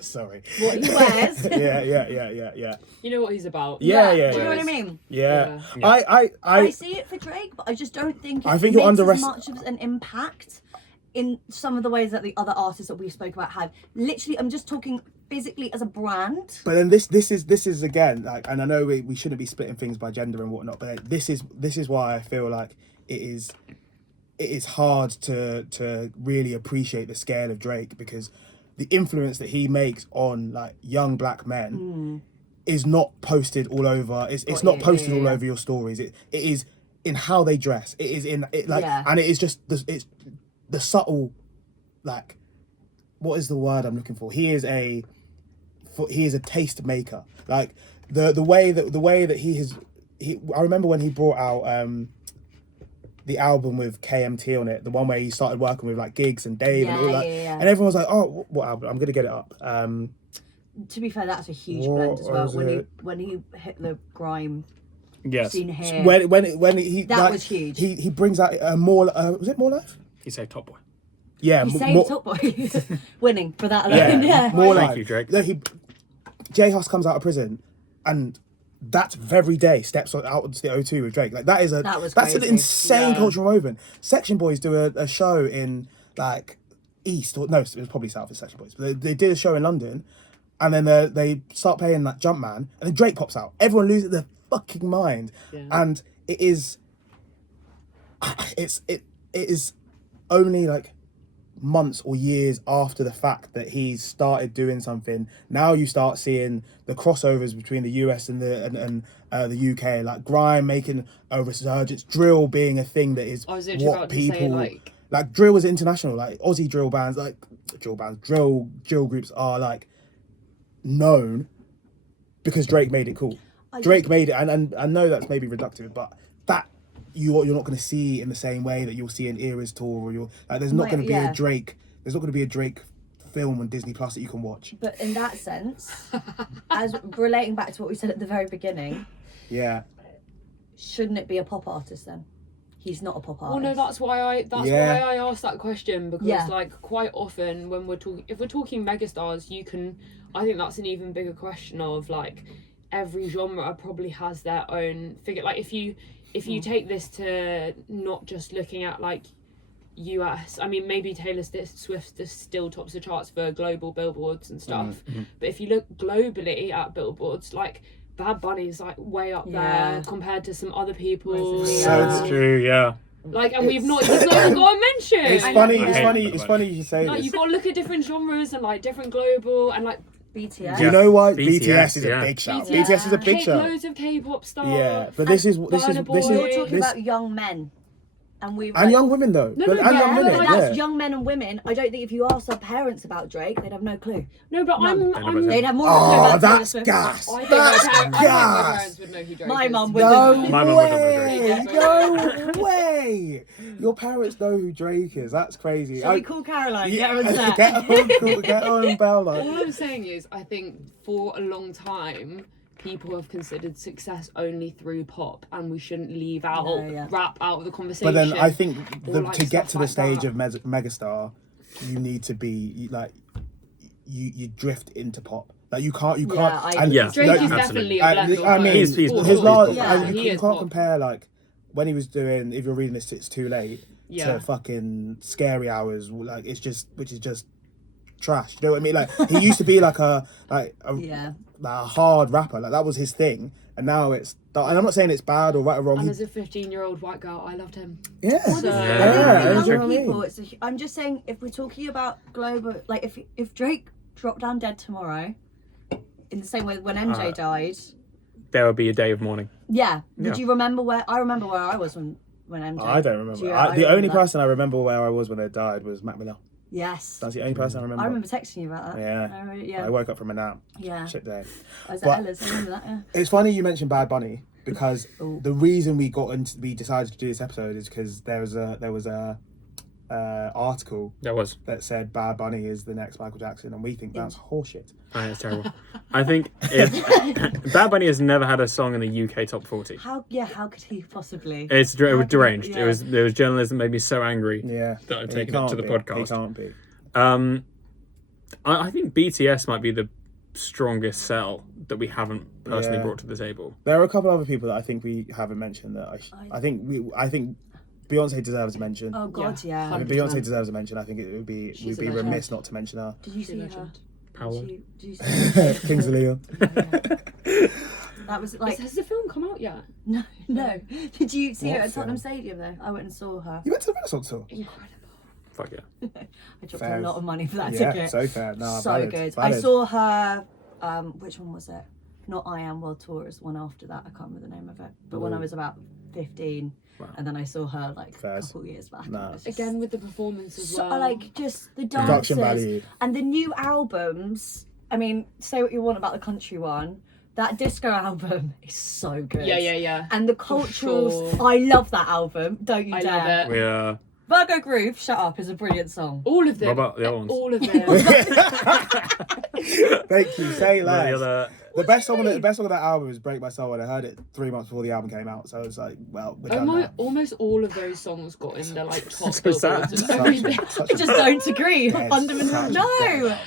Sorry. What he wears. Yeah. You know what he's about. Yeah. Do you know what I mean? Yeah. I see it for Drake, but I just don't think it think makes you're as much of an impact in some of the ways that the other artists that we spoke about had. Literally, I'm just talking physically as a brand. But then this is again, like, and I know we shouldn't be splitting things by gender and whatnot, but this is why I feel like it is hard to really appreciate the scale of Drake, because the influence that he makes on like young black men is not posted all over. It's not posted all over your stories. It is in how they dress. It is in it, like, and it is just it's the subtle, like, what is the word I'm looking for? He is a taste maker. Like the way that I remember when he brought out the album with KMT on it, the one where he started working with like Giggs and Dave and all that, and everyone was like, "Oh, what album?" I'm gonna get it up. To be fair, that's a huge blend as well. When he hit the grime. Yes. Scene here. When he that was huge. He brings out more. Was it More Life? He saved Top Boy. Yeah, he saved Top Boy. Winning for that alone. Yeah. More Thank Life. you, Drake. J Hus comes out of prison, and that very day steps out onto the O2 with Drake. Like that's crazy. an insane cultural moment. Section Boys do a show in like East, or no, it was probably South of Section Boys, but they did a show in London, and then they start playing that Jumpman, and then Drake pops out. Everyone loses their fucking mind, and it is only like months or years after the fact that he's started doing something. Now you start seeing the crossovers between the US and the UK, like grime making a resurgence, drill being a thing that is what people like. Drill is international, like Aussie drill groups are like known because Drake made it cool. Drake made it, and I know that's maybe reductive, but that you're not going to see in the same way that you'll see in Eras Tour, or you'll like. There's not going to be a Drake. There's not going to be a Drake film on Disney Plus that you can watch. But in that sense, as relating back to what we said at the very beginning, shouldn't it be a pop artist then? He's not a pop artist. Well, no, that's why I asked that question, because like quite often when if we're talking megastars, I think that's an even bigger question of like every genre probably has their own figure. Like if you take this to not just looking at like US, I mean maybe Taylor Swift still tops the charts for global billboards and stuff, but if you look globally at billboards, like Bad Bunny's like way up there compared to some other people. That's true, yeah. Like, and he's not even got a mention. It's funny you say like, this. You've got to look at different genres and like different global and like BTS. Do you know why BTS is a big shout? BTS is a big shout. Loads of K-pop stuff. Yeah, but this is You're talking about young men. And young women though. That's young men and women. I don't think if you asked our parents about Drake, they'd have no clue. No, but they'd have more clue about that's gas. That's gas. My parents would know who Drake My is. mum wouldn't. No way. Your parents know who Drake is. That's crazy. Shall we call Caroline? Get her on set. Get on Bella. All I'm saying is, I think for a long time, people have considered success only through pop, and we shouldn't leave out rap out of the conversation. But then I think to get to the stage of that. megastar, you need to be like you drift into pop. Like you can't. Drake is definitely a blend. I mean, his last. You can't compare like when he was doing. If you're reading this, it's too late. To fucking Scary Hours. Like which is just trash. You know what I mean? Like he used to be like a hard rapper, like that was his thing, and now it's. And I'm not saying it's bad or right or wrong. And as a 15-year-old white girl, I loved him. Yeah. I'm just saying, if we're talking about global, like if Drake dropped down dead tomorrow, in the same way when MJ died, there would be a day of mourning. Yeah. Would you remember where? I remember where I was when MJ. I don't remember. The only person I remember where I was when they died was Mac Miller. Yes. That's the only person I remember. I remember texting you about that. Yeah. I woke up from a nap. Yeah. Shit day. I was at Ella's, I remember that, yeah. It's funny you mentioned Bad Bunny, because the reason we decided to do this episode is because there was a article that said Bad Bunny is the next Michael Jackson, and we think that's horseshit. It's terrible. I think if Bad Bunny has never had a song in the UK top 40. How could he possibly? It was deranged. Yeah. It was journalism that made me so angry that I've taken it to the podcast. He can't be. I think BTS might be the strongest sell that we haven't personally brought to the table. There are a couple other people that I think we haven't mentioned that I think Beyonce deserves a mention. Oh God, yeah. I mean, Beyonce deserves a mention. I think we'd be remiss not to mention her. Did you see her? Did you see her? Kings of Leon. That was like. Has the film come out yet? No. Did you see her at Tottenham Stadium though? I went and saw her. You went to the Renaissance tour? Incredible. Fuck yeah. I dropped a lot of money for that ticket. Yeah, so fair. No, so good. I saw her. Which one was it? Not I Am World Tour. It was one after that. I can't remember the name of it. But when I was about 15. Wow. And then I saw her like a couple years back. No. Again with the performance as well. Like just the dances and the new albums. I mean, say what you want about the country one. That disco album is so good. Yeah. And the culturals, I love that album. Don't you dare. I love it. Yeah. Virgo Groove, Shut Up is a brilliant song. All of them. What about the other ones? All of them. Thank you. Say less. The best song of that album is Break My Soul, and I heard it 3 months before the album came out. So I was like, well, we're done now. Almost all of those songs got in the like top billboards and everything. I just don't agree. Fundamental. No.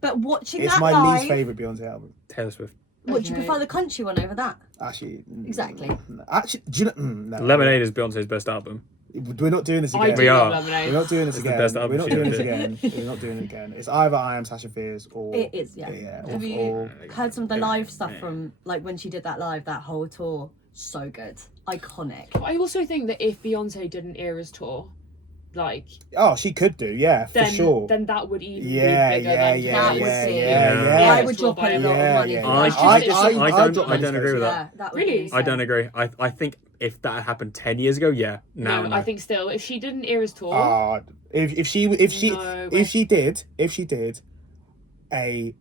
But watching it's that my live, least favourite Beyonce album. Taylor Swift. What, do you prefer the country one over that? Actually, exactly. Actually, do you know? No. Lemonade is Beyonce's best album. We're not doing this again. We are. Lemonade. We're not doing this It's again. the best album We're not she doing ever this did. again. We're not doing it again. It's either I Am Sasha Fierce or... It is, yeah. Have you heard some of the live stuff from, like, when she did that live, that whole tour? So good. Iconic. I also think that if Beyonce did an Eras tour, like... Oh, she could do, yeah, for sure. Then that would even be bigger than... I would drop a lot of money for that. I don't agree with that. Really? I don't agree. I think if that had happened 10 years ago, yeah. Now, no, I think still, if she did an Eras tour... if she did a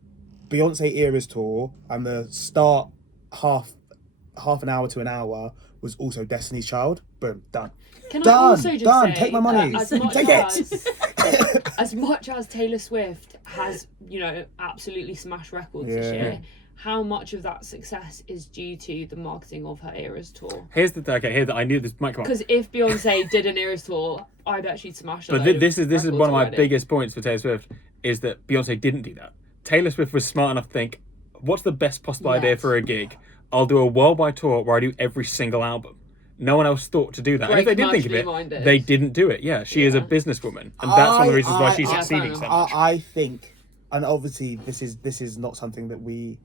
Beyonce Eras tour and the start half an hour to an hour was also Destiny's Child, boom, done. I also just say, take my money, take it. As much as Taylor Swift has, you know, absolutely smashed records this year, how much of that success is due to the marketing of her Eras tour? I knew this might come up. Because if Beyonce did an Eras tour, I bet she'd smash it. But this is one of my biggest points for Taylor Swift, is that Beyonce didn't do that. Taylor Swift was smart enough to think, what's the best possible idea for a gig? I'll do a worldwide tour where I do every single album. No one else thought to do that. And if they did think of it, they didn't do it. Yeah, she is a businesswoman, and that's one of the reasons why she's succeeding so much. I think, and obviously this is not something that we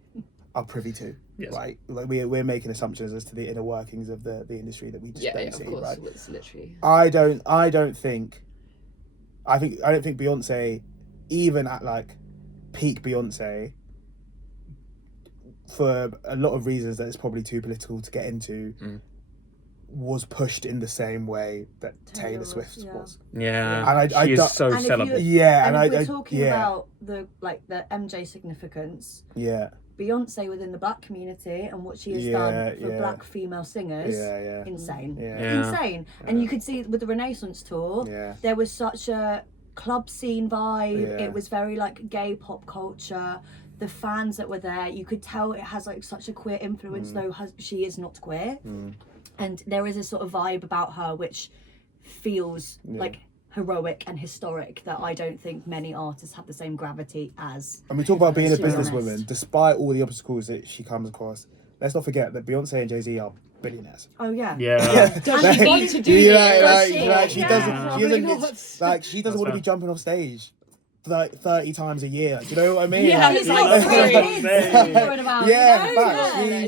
are privy to, right? Like we're making assumptions as to the inner workings of the industry that we just don't see, right? It's literally... I don't think Beyonce, even at like peak Beyonce, for a lot of reasons that it's probably too political to get into, was pushed in the same way that Taylor Swift was. Yeah, and she is so celibate. And if we're talking about the MJ significance. Yeah. Beyonce within the black community and what she has done for black female singers, insane. Insane. And you could see with the Renaissance tour, there was such a club scene vibe. It was very like gay pop culture. The fans that were there, you could tell it has like such a queer influence, though she is not queer. And there is a sort of vibe about her which feels like heroic and historic that I don't think many artists have the same gravity as. And we talk about being a businesswoman, despite all the obstacles that she comes across. Let's not forget that Beyonce and Jay-Z are billionaires. Oh yeah. Does she want to do this? She doesn't want to be jumping off stage 30 times a year. Do you know what I mean? Yeah,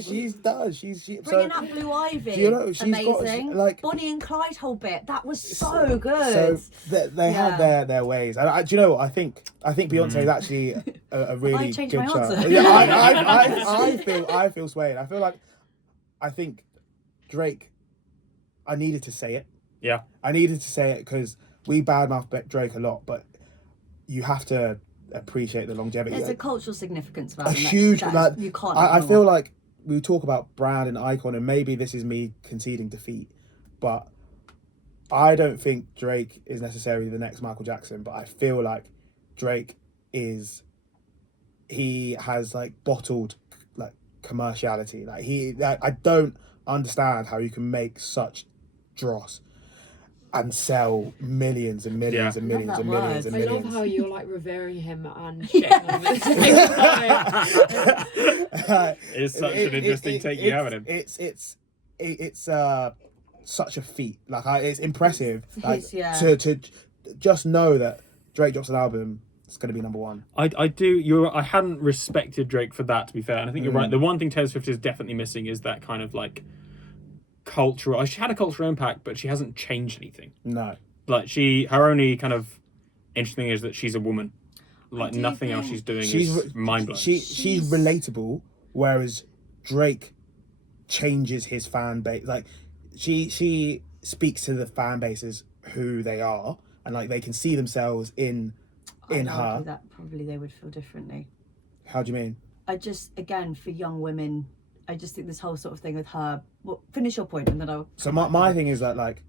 she's does. She's bringing out Blue Ivy. Amazing. Got Bonnie and Clyde whole bit. That was so good. So they have their ways. And do you know what? I think Beyonce is actually a really good child. Yeah, I feel swayed. I think Drake. I needed to say it. Yeah. I needed to say it because we badmouth Drake a lot, but you have to appreciate the longevity. There's a cultural significance about it. Huge. You can't. I feel like we talk about brand and icon, and maybe this is me conceding defeat, but I don't think Drake is necessarily the next Michael Jackson. But I feel like Drake he has like bottled like commerciality. I don't understand how you can make such dross and sell millions and millions and millions and millions and millions. I love how you're like revering him and shitting on him at the same time. It's such an interesting take you have at him. It's such a feat. Like it's impressive. Like to just know that Drake drops an album, it's going to be number one. I hadn't respected Drake for that, to be fair. And I think you're right. The one thing Taylor Swift is definitely missing is that kind of like cultural. She had a cultural impact, but she hasn't changed anything. No. Like her only kind of interesting is that she's a woman. Like nothing else she's doing is mind blowing. She's relatable, whereas Drake changes his fan base. Like she speaks to the fan bases who they are, and like they can see themselves in her. That probably they would feel differently. How do you mean? Again, for young women, I just think this whole sort of thing with her. Well, finish your point and then I'll. So my thing is that like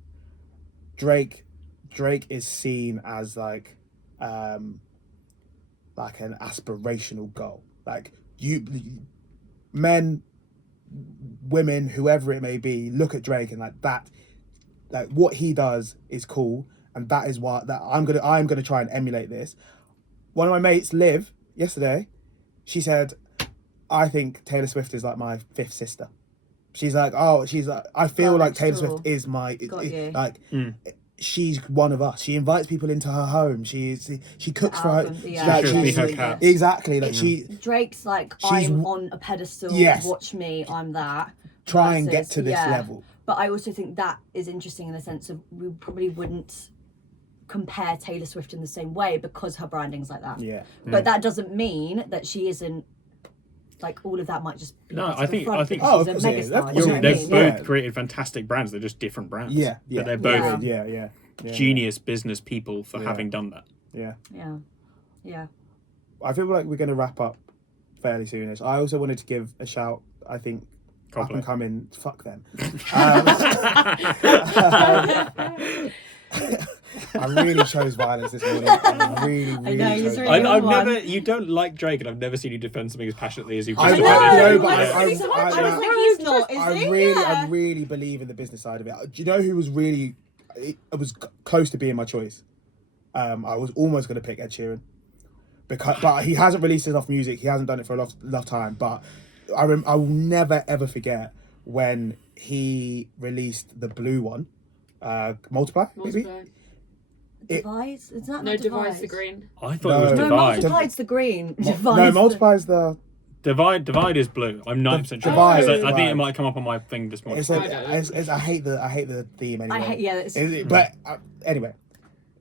Drake is seen as like an aspirational goal. Like men, women, whoever it may be, look at Drake and like what he does is cool, and that is what I'm gonna try and emulate this. One of my mates, Liv, yesterday, she said, I think Taylor Swift is like my fifth sister. She's like, I feel like Taylor Swift is my, like, she's one of us. She invites people into her home. She cooks for her. Exactly. Like Drake's like, I'm on a pedestal. Watch me. I'm that. Try and get to this level. But I also think that is interesting in the sense of we probably wouldn't compare Taylor Swift in the same way because her branding's like that. Yeah. But that doesn't mean that she isn't. Like all of that might just be I think she's a megastar. They've both created fantastic brands. They're just different brands. Yeah. But they're both genius business people for having done that. Yeah. I feel like we're going to wrap up fairly soonish. I also wanted to give a shout. I think up and coming. Fuck them. I really chose violence this morning. I really I've never. You don't like Drake, and I've never seen you defend something as passionately as you've I really believe in the business side of it. Do you know who was really? It was close to being my choice. I was almost going to pick Ed Sheeran, but he hasn't released enough music. He hasn't done it for a lot time. But I will never ever forget when he released the blue one, Multiply. Maybe. Divides? Is that no, Divide's the green. I thought it was Divide. No, Multiplied's the green. No, Multiply's the... Divide is blue. I'm 9% sure. Divide. I think it might come up on my thing this morning. I hate the theme anyway. But anyway,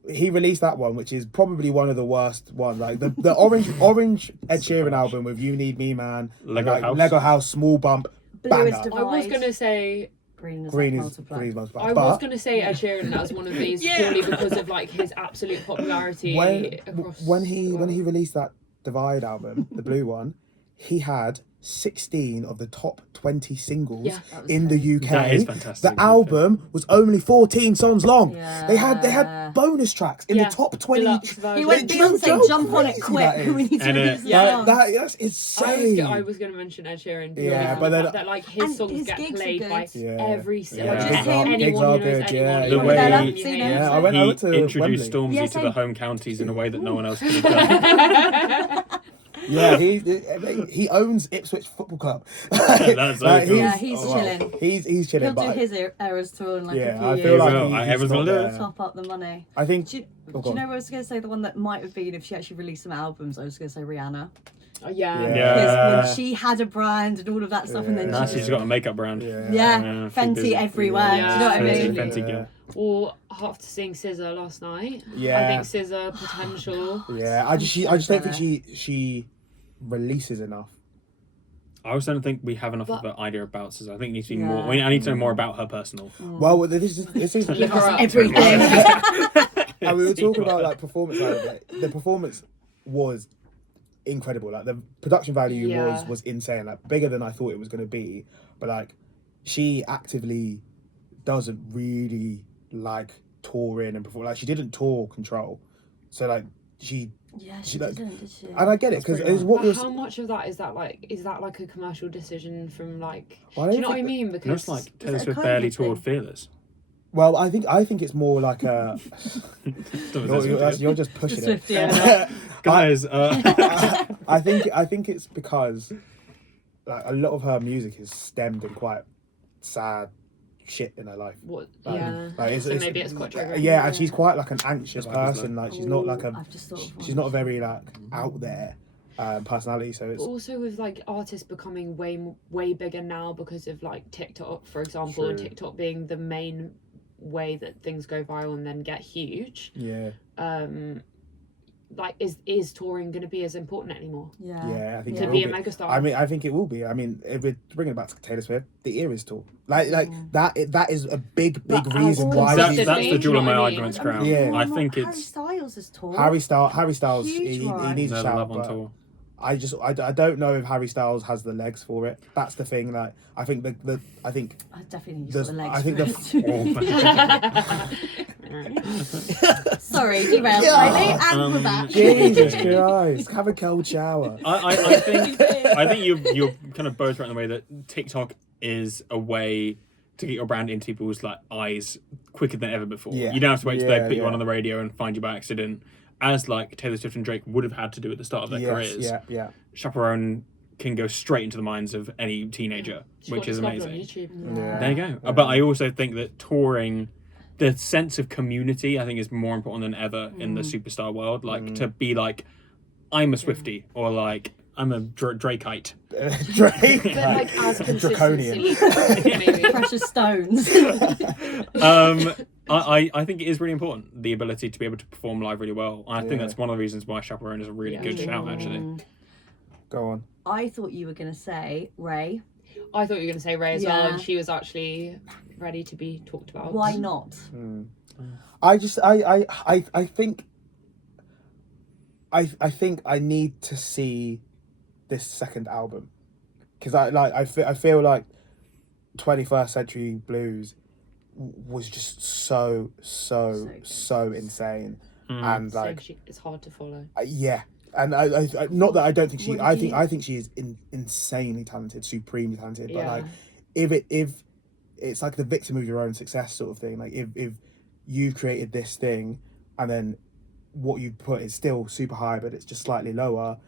he released that one, which is probably one of the worst ones. Like the orange Ed Sheeran album with You Need Me Man, Lego House, Small Bump, banger. I was gonna say. Green is Multiply. I was going to say Ed Sheeran as one of these purely because of like his absolute popularity. When he released that Divide album, the blue one, he had 16 of the top 20 singles in the UK. That is fantastic. The album was only 14 songs long. Yeah. They had bonus tracks in the top 20. He went Beyonce, jump on it quick. We need to release that's insane. I was going to mention Ed Sheeran. But then that like his songs get played by every single anyone who knows anyone. The way I went to introduced Wembley. Stormzy to the home counties in a way that no one else could have done. Yeah, he owns Ipswich Football Club. That's so cool. Yeah, he's chilling. He's chilling. He'll do his Eras tour in like a few I years. feel like he's will top up the money. I think. Do you know what I was going to say? The one that might have been if she actually released some albums. I was going to say Rihanna. Because when she had a brand and all of that stuff, and then she's got a makeup brand. Fenty everywhere. Do you know what I mean? Fenty. Or after seeing SZA last night, I think SZA potential. I just don't think she releases enough. I also don't think we have enough of an idea about SZA. I think it needs to be more. I need to know more about her personal. Well, this is everything. And we were talking about like performance. The performance was incredible. Like the production value was insane. Like bigger than I thought it was going to be. But like, she actively doesn't really like touring and perform. Like she didn't tour Control, so like she didn't, did she? And I get it because it's what was. How much of that is that like a commercial decision from like? Do you know what I mean? Because it's like Taylor Swift barely toured Fearless. Well, I think it's more like a. You're just pushing it, guys. I think it's because like a lot of her music is stemmed in quite sad shit in her life. What? So maybe it's quite triggering. Yeah, and she's quite like an anxious person. Like she's not like she's not a very like out there personality. So it's also with like artists becoming way bigger now because of like TikTok, for example, and TikTok being the main way that things go viral and then get huge. Like is touring going to be as important anymore? I think to be a megastar. I mean, I think it will be. I mean, if we're bringing it back to Taylor Swift, the Eras tour, like that is a big reason why. That's the jewel of my argument's crown. I think it's Harry Styles is tour. Harry Styles, he needs a shout. On tour. I don't know if Harry Styles has the legs for it. That's the thing. Like I think I definitely need the legs. I think Sorry, derailed slightly, and we're back. Jesus Christ, have a cold shower. I think you're kind of both right in the way that TikTok is a way to get your brand into people's like eyes quicker than ever before. You don't have to wait till they put you on the radio and find you by accident, as like Taylor Swift and Drake would have had to do at the start of their careers. Chappell Roan can go straight into the minds of any teenager, which is amazing. On YouTube. There you go. But I also think that touring, the sense of community, I think is more important than ever in the superstar world. Like to be like, I'm a Swiftie, or like I'm a Drakeite. Drake, but like as Draconian. Precious stones. I think it is really important, the ability to be able to perform live really well. I think that's one of the reasons why Chappell Roan is a really good shout, actually. Go on. I thought you were going to say Ray. I thought you were going to say Ray as well, and she was actually ready to be talked about. Why not? I think I need to see this second album, because I feel like 21st Century Blues was just so insane, and like it's hard to follow. And I not that I don't think I think she is insanely talented, supremely talented. But like, if it's like the victim of your own success sort of thing. Like if you created this thing and then what you put is still super high, but it's just slightly lower,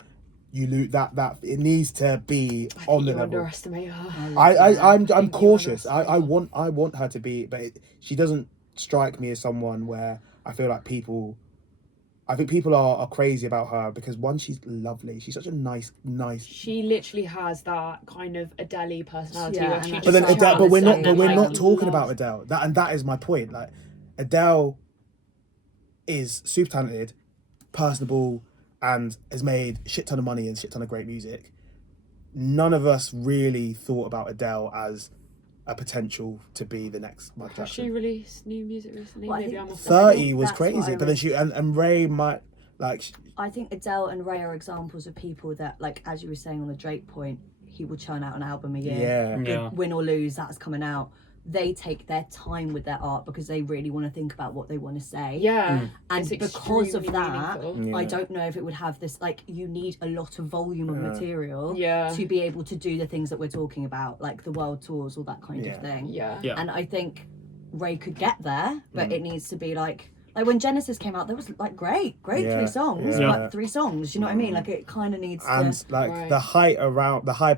you lose that it needs to be on the level. Underestimate her. I'm cautious. I want her to be, but she doesn't strike me as someone where I feel like people are crazy about her, because one, she's lovely. She's such a nice. She literally has that kind of Adele personality. Yeah, where she but then Adele, but we're not talking love. about Adele. That is my point. Like, Adele is super talented, personable, and has made a shit ton of money and shit ton of great music. None of us really thought about Adele as a potential to be the next Michael Has Jackson. she released new music recently? Well, Maybe I'm off. 30 was that's crazy, what I but then she and Ray might like. I think Adele and Ray are examples of people that, like, as you were saying on the Drake point, he will churn out an album a year. Yeah. Win or lose, that's coming out. They take their time with their art because they really want to think about what they want to say. Yeah. And because of that, meaningful. I don't know if it would have this, like, you need a lot of volume of material Yeah. to be able to do the things that we're talking about, like the world tours, all that kind of thing. Yeah. And I think Ray could get there, but it needs to be like when Genesis came out, there was like great 3 songs, like 3 songs. You know what I mean? Like, it kind of needs And to. like the hype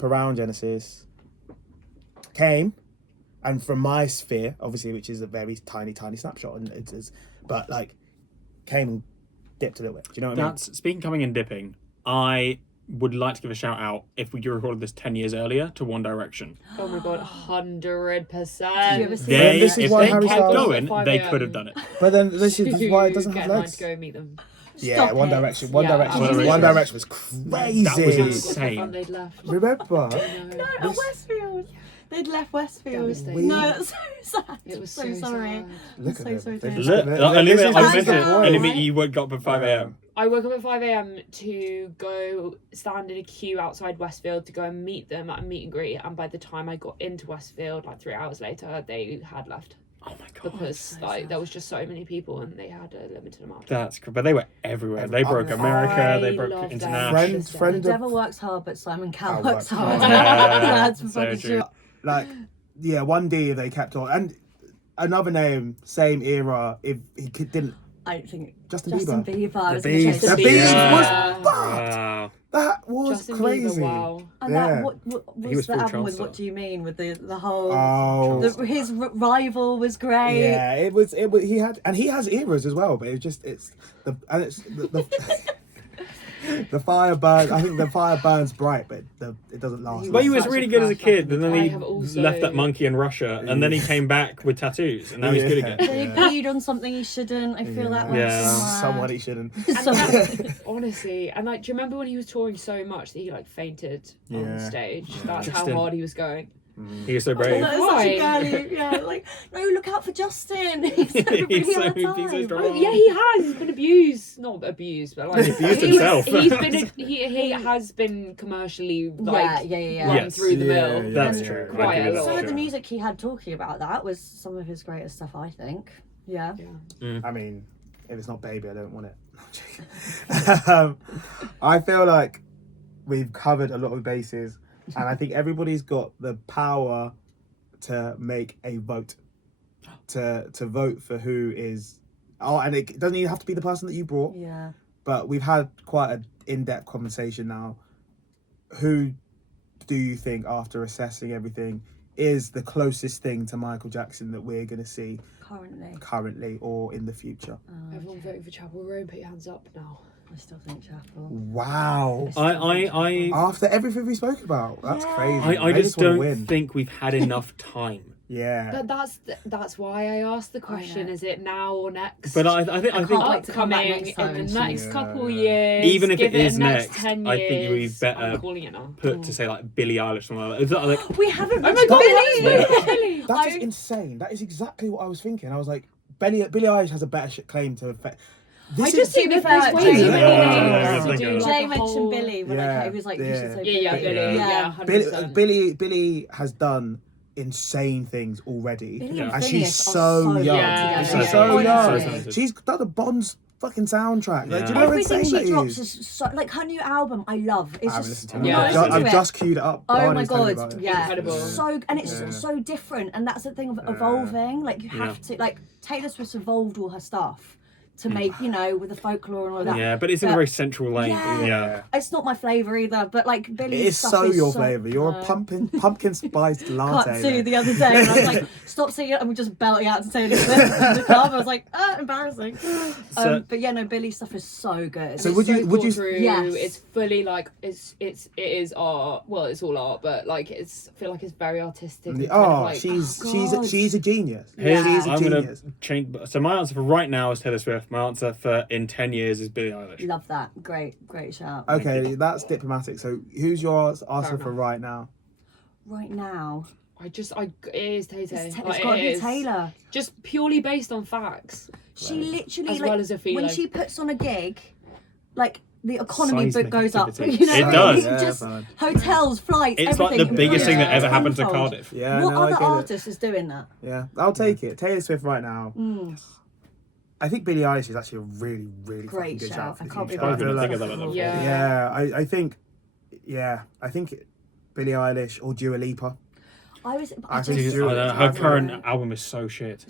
around Genesis came, and from my sphere, obviously, which is a very tiny snapshot, and it's but like came and dipped a little bit. Do you know what I mean? Speaking coming and dipping, I would like to give a shout out, if we recorded this 10 years earlier, to One Direction. Oh my god, 100%. Did you ever see They, this? is why if they Harry kept Styles- going, they could have done it. But then this is why it doesn't have Get mine legs. to go meet them. Yeah, One Direction. One Yeah, Direction. One Direction was crazy. That was How insane. they'd left. Remember? No, at Westfield. They'd left Westfield. Devastating. No, that's so sad. It was so sorry. sad. Look So at sorry them. to Look hear. at Look, them. This is the Olivia, point. you woke up at 5 a.m. I woke up at 5 a.m. to go stand in a queue outside Westfield to go and meet them at a meet and greet, and by the time I got into Westfield, like 3 hours later, they had left. Oh my god. Because there was just so many people and they had a limited amount. That's but they were everywhere. They broke America. They broke love international. that. Friend The of devil works hard, but Simon Cowell Cowell works works hard. hard. That's for So fucking true. sure. like, yeah, 1D they kept on, and another name, same era. If he didn't, I think Justin Justin Bieber. Bieber. I was The gonna Beast. say The Justin Beast Bieber. was Yeah. fucked. Wow. That was Justin crazy. Bieber, wow. And Yeah. that, what He was was the full album with Chelsea. What Do You Mean, with the whole Oh, his rival was great. yeah, it was. He has eras as well, but it's the the fire burns. I think the fire burns bright, but it doesn't last. But he was Such a really good as a crash kid, back and in then the I he have also- left that monkey in Russia, and then he came back with tattoos, and now he's good again. They agreed on something he shouldn't. I feel that went Yeah. somewhere. Someone he shouldn't. And honestly, and like, do you remember when he was touring so much that he like fainted on Yeah. stage? That's Justin. how hard he was going. He was so brave. That's such a Why? girly, yeah, like, no, look out for Justin. He's really He's so- hard he's so time. strong. Oh, yeah, he has. He's been abused. Not abused, but like He abused himself. He has been commercially like Yeah. run Yes. through the mill. Yeah, That's yeah, true. yeah. Quite a lot. Some of the Sure. music he had talking about that was some of his greatest stuff, I think. Yeah. I mean, if it's not Baby, I don't want it. No, I'm joking. I feel like we've covered a lot of bases, and I think everybody's got the power to make a vote, to vote for who is. Oh, and it doesn't even have to be the person that you brought. Yeah. But we've had quite an in-depth conversation now. Who do you think, after assessing everything, is the closest thing to Michael Jackson that we're going to see currently or in the future? Everyone voting for Chappell Roan, put your hands up now. I still think Chappell. Wow. I after everything we spoke about, that's crazy. I just don't think we've had enough time. Yeah. But that's why I asked the question: is it now or next? But I think upcoming in the next couple years, even if give it is next next, 10 years, I think we better put to say like Billie Eilish or something like that. Like, we haven't. Oh my God, Billie. That is insane. That is exactly what I was thinking. I was like, Billie Eilish has a better claim to affect. I just think there's way too many names. Jay mentioned whole... Billie when he was like, you should say Billie. Billie has done insane things already, and she's so young. She's so young. She's done a Bond's fucking soundtrack. Like, do you know everything she drops is so, like her new album. I love. It's just I've just queued it up. Oh my God, incredible. So and it's so different, and that's the thing of evolving. Like you have to like Taylor Swift's evolved all her stuff to make, with the folklore and all that. Yeah, but it's in a very central lane. Yeah. It's not my flavour either, but like Billie's stuff so is your flavour. You're a pumpkin spiced latte. Cut to the other day, and I was like, stop singing it, and we're just belting out to Taylor Swift in the club. I was like, embarrassing. But Billie's stuff is so good. So would you? Yes. It's fully like it is art. Well, it's all art, but like I feel like it's very artistic. She's a genius. She's a genius. Change. So my answer for right now is Taylor Swift. My answer for in 10 years is Billie Eilish. Love that. Great shout. Okay, that's diplomatic. So who's your answer for right now? Right now. It is Tay Tay. It's got to be Taylor. Just purely based on facts. She literally, as well as a feeling. When she puts on a gig, like the economy book goes up. It does. Just hotels, flights, it's everything. Like the biggest thing that ever happened to Cardiff. Yeah, what other artist is doing that? Yeah, I'll take it. Taylor Swift right now. I think Billie Eilish is actually a really, really great good shout. I can't believe I think Billie Eilish or Dua Lipa. I think her current album is so shit.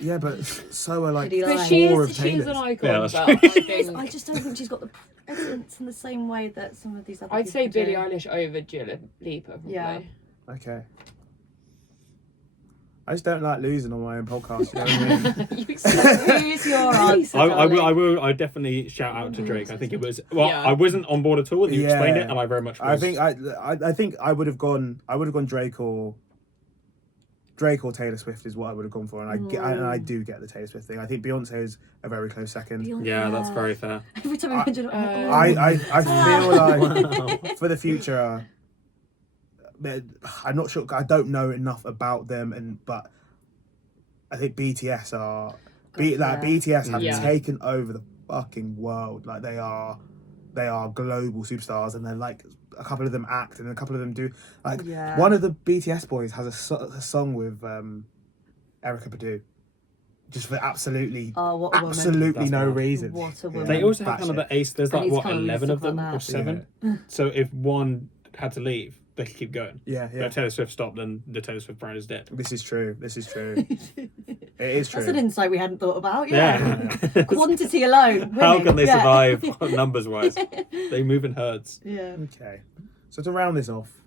Yeah, but so are like she is an icon. I just don't think she's got the presence in the same way that some of these other. I'd say Billie Eilish over Dua Lipa. Probably. Yeah. Okay. I just don't like losing on my own podcast. You know what I mean? Who's your answer? I definitely shout out to Drake. I think it was I wasn't on board at all. You explained it, and I very much was. I think I would have gone Drake or Taylor Swift is what I would have gone for, and I do get the Taylor Swift thing. I think Beyonce is a very close second. Yeah, that's very fair. Every time I mention I feel like for the future. I'm not sure. I don't know enough about them, but I think BTS have taken over the fucking world. Like they are global superstars, and then like a couple of them act, and a couple of them do. Like one of the BTS boys has a song with Erykah Badu. Just for absolutely no reason. What a woman. They also have kind of the ace. There's like 11 of them or 7. Yeah. So if one had to leave, they could keep going. Yeah. But if Taylor Swift stopped, then the Taylor Swift brand is dead. This is true. It is true. That's an insight we hadn't thought about. Yeah. Quantity alone. Winning. How can they survive numbers wise? They move in herds. Yeah. Okay. So to round this off.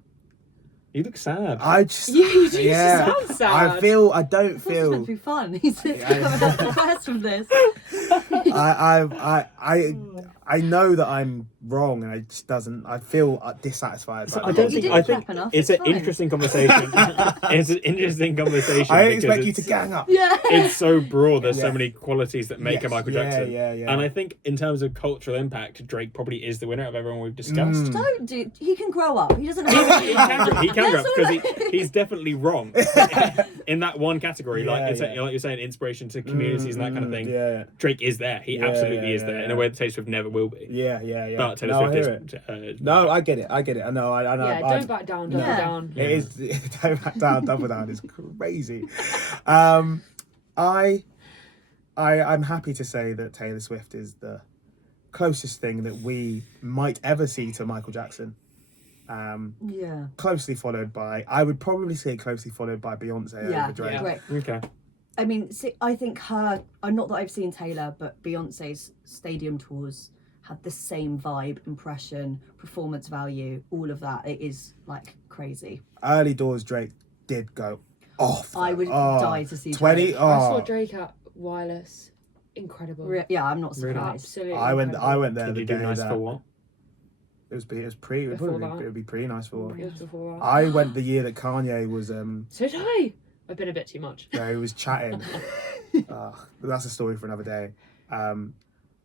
You look sad. You sound sad. I don't feel. It's meant to be fun. He's coming up depressed from this. I know that I'm wrong, and I feel dissatisfied. So I think it's an interesting conversation. It's an interesting conversation. I expect you to gang up. Yeah. It's so broad. There's so many qualities that make a Michael Jackson. Yeah. And I think in terms of cultural impact, Drake probably is the winner of everyone we've discussed. He can grow up. He doesn't have he can grow up because he's definitely wrong in that one category. Like you're saying, inspiration to communities and that kind of thing. Yeah. Drake is there. He absolutely is there in a way that Taylor Swift never will be. Yeah. But Taylor Swift is. No, I get it. I know. Yeah, don't back down, double down. It is. Don't back down, double down is crazy. I'm happy to say that Taylor Swift is the closest thing that we might ever see to Michael Jackson. Closely followed by, I would probably say closely followed by Beyonce over Drake. Yeah, right. Okay. I mean, I think not that I've seen Taylor, but Beyonce's stadium tours had the same vibe, impression, performance value, all of that. It is like crazy. Early doors Drake did go off. I would die to see 20. Drake. I saw Drake at Wireless. Incredible. Yeah, I'm not surprised. Absolutely. I went there. Did the you do day nice that for what? It would be pretty nice for. It was before that. I went the year that Kanye was So did I. I've been a bit too much. he was chatting. But that's a story for another day.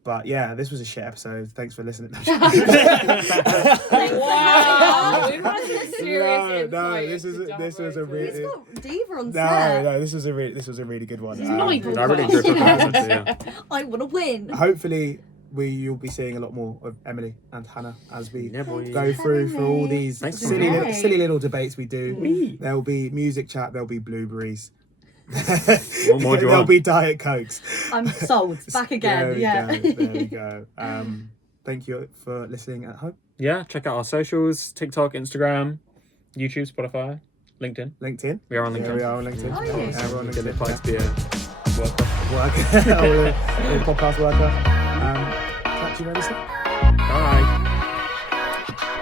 But yeah, this was a shit episode. Thanks for listening. Wow, we've had some serious no, this was a really. He's got diva on set. No, this was a really good one. I really enjoyed talking about it, yeah. I want to win. Hopefully, you'll be seeing a lot more of Emily and Hannah as we Yeah, boy. go through all these silly little debates we do. Wee. There'll be music chat. There'll be blueberries. What more do you There'll want? be Diet Cokes. I'm sold. Back again. There we go. Thank you for listening at home. Yeah, check out our socials: TikTok, Instagram, YouTube, Spotify, LinkedIn. LinkedIn. We are on LinkedIn. Yeah, we are on LinkedIn. Are you? Yeah, we're on Can LinkedIn. apply to be a worker. Worker. We're a podcast worker. Catch you very soon. Bye.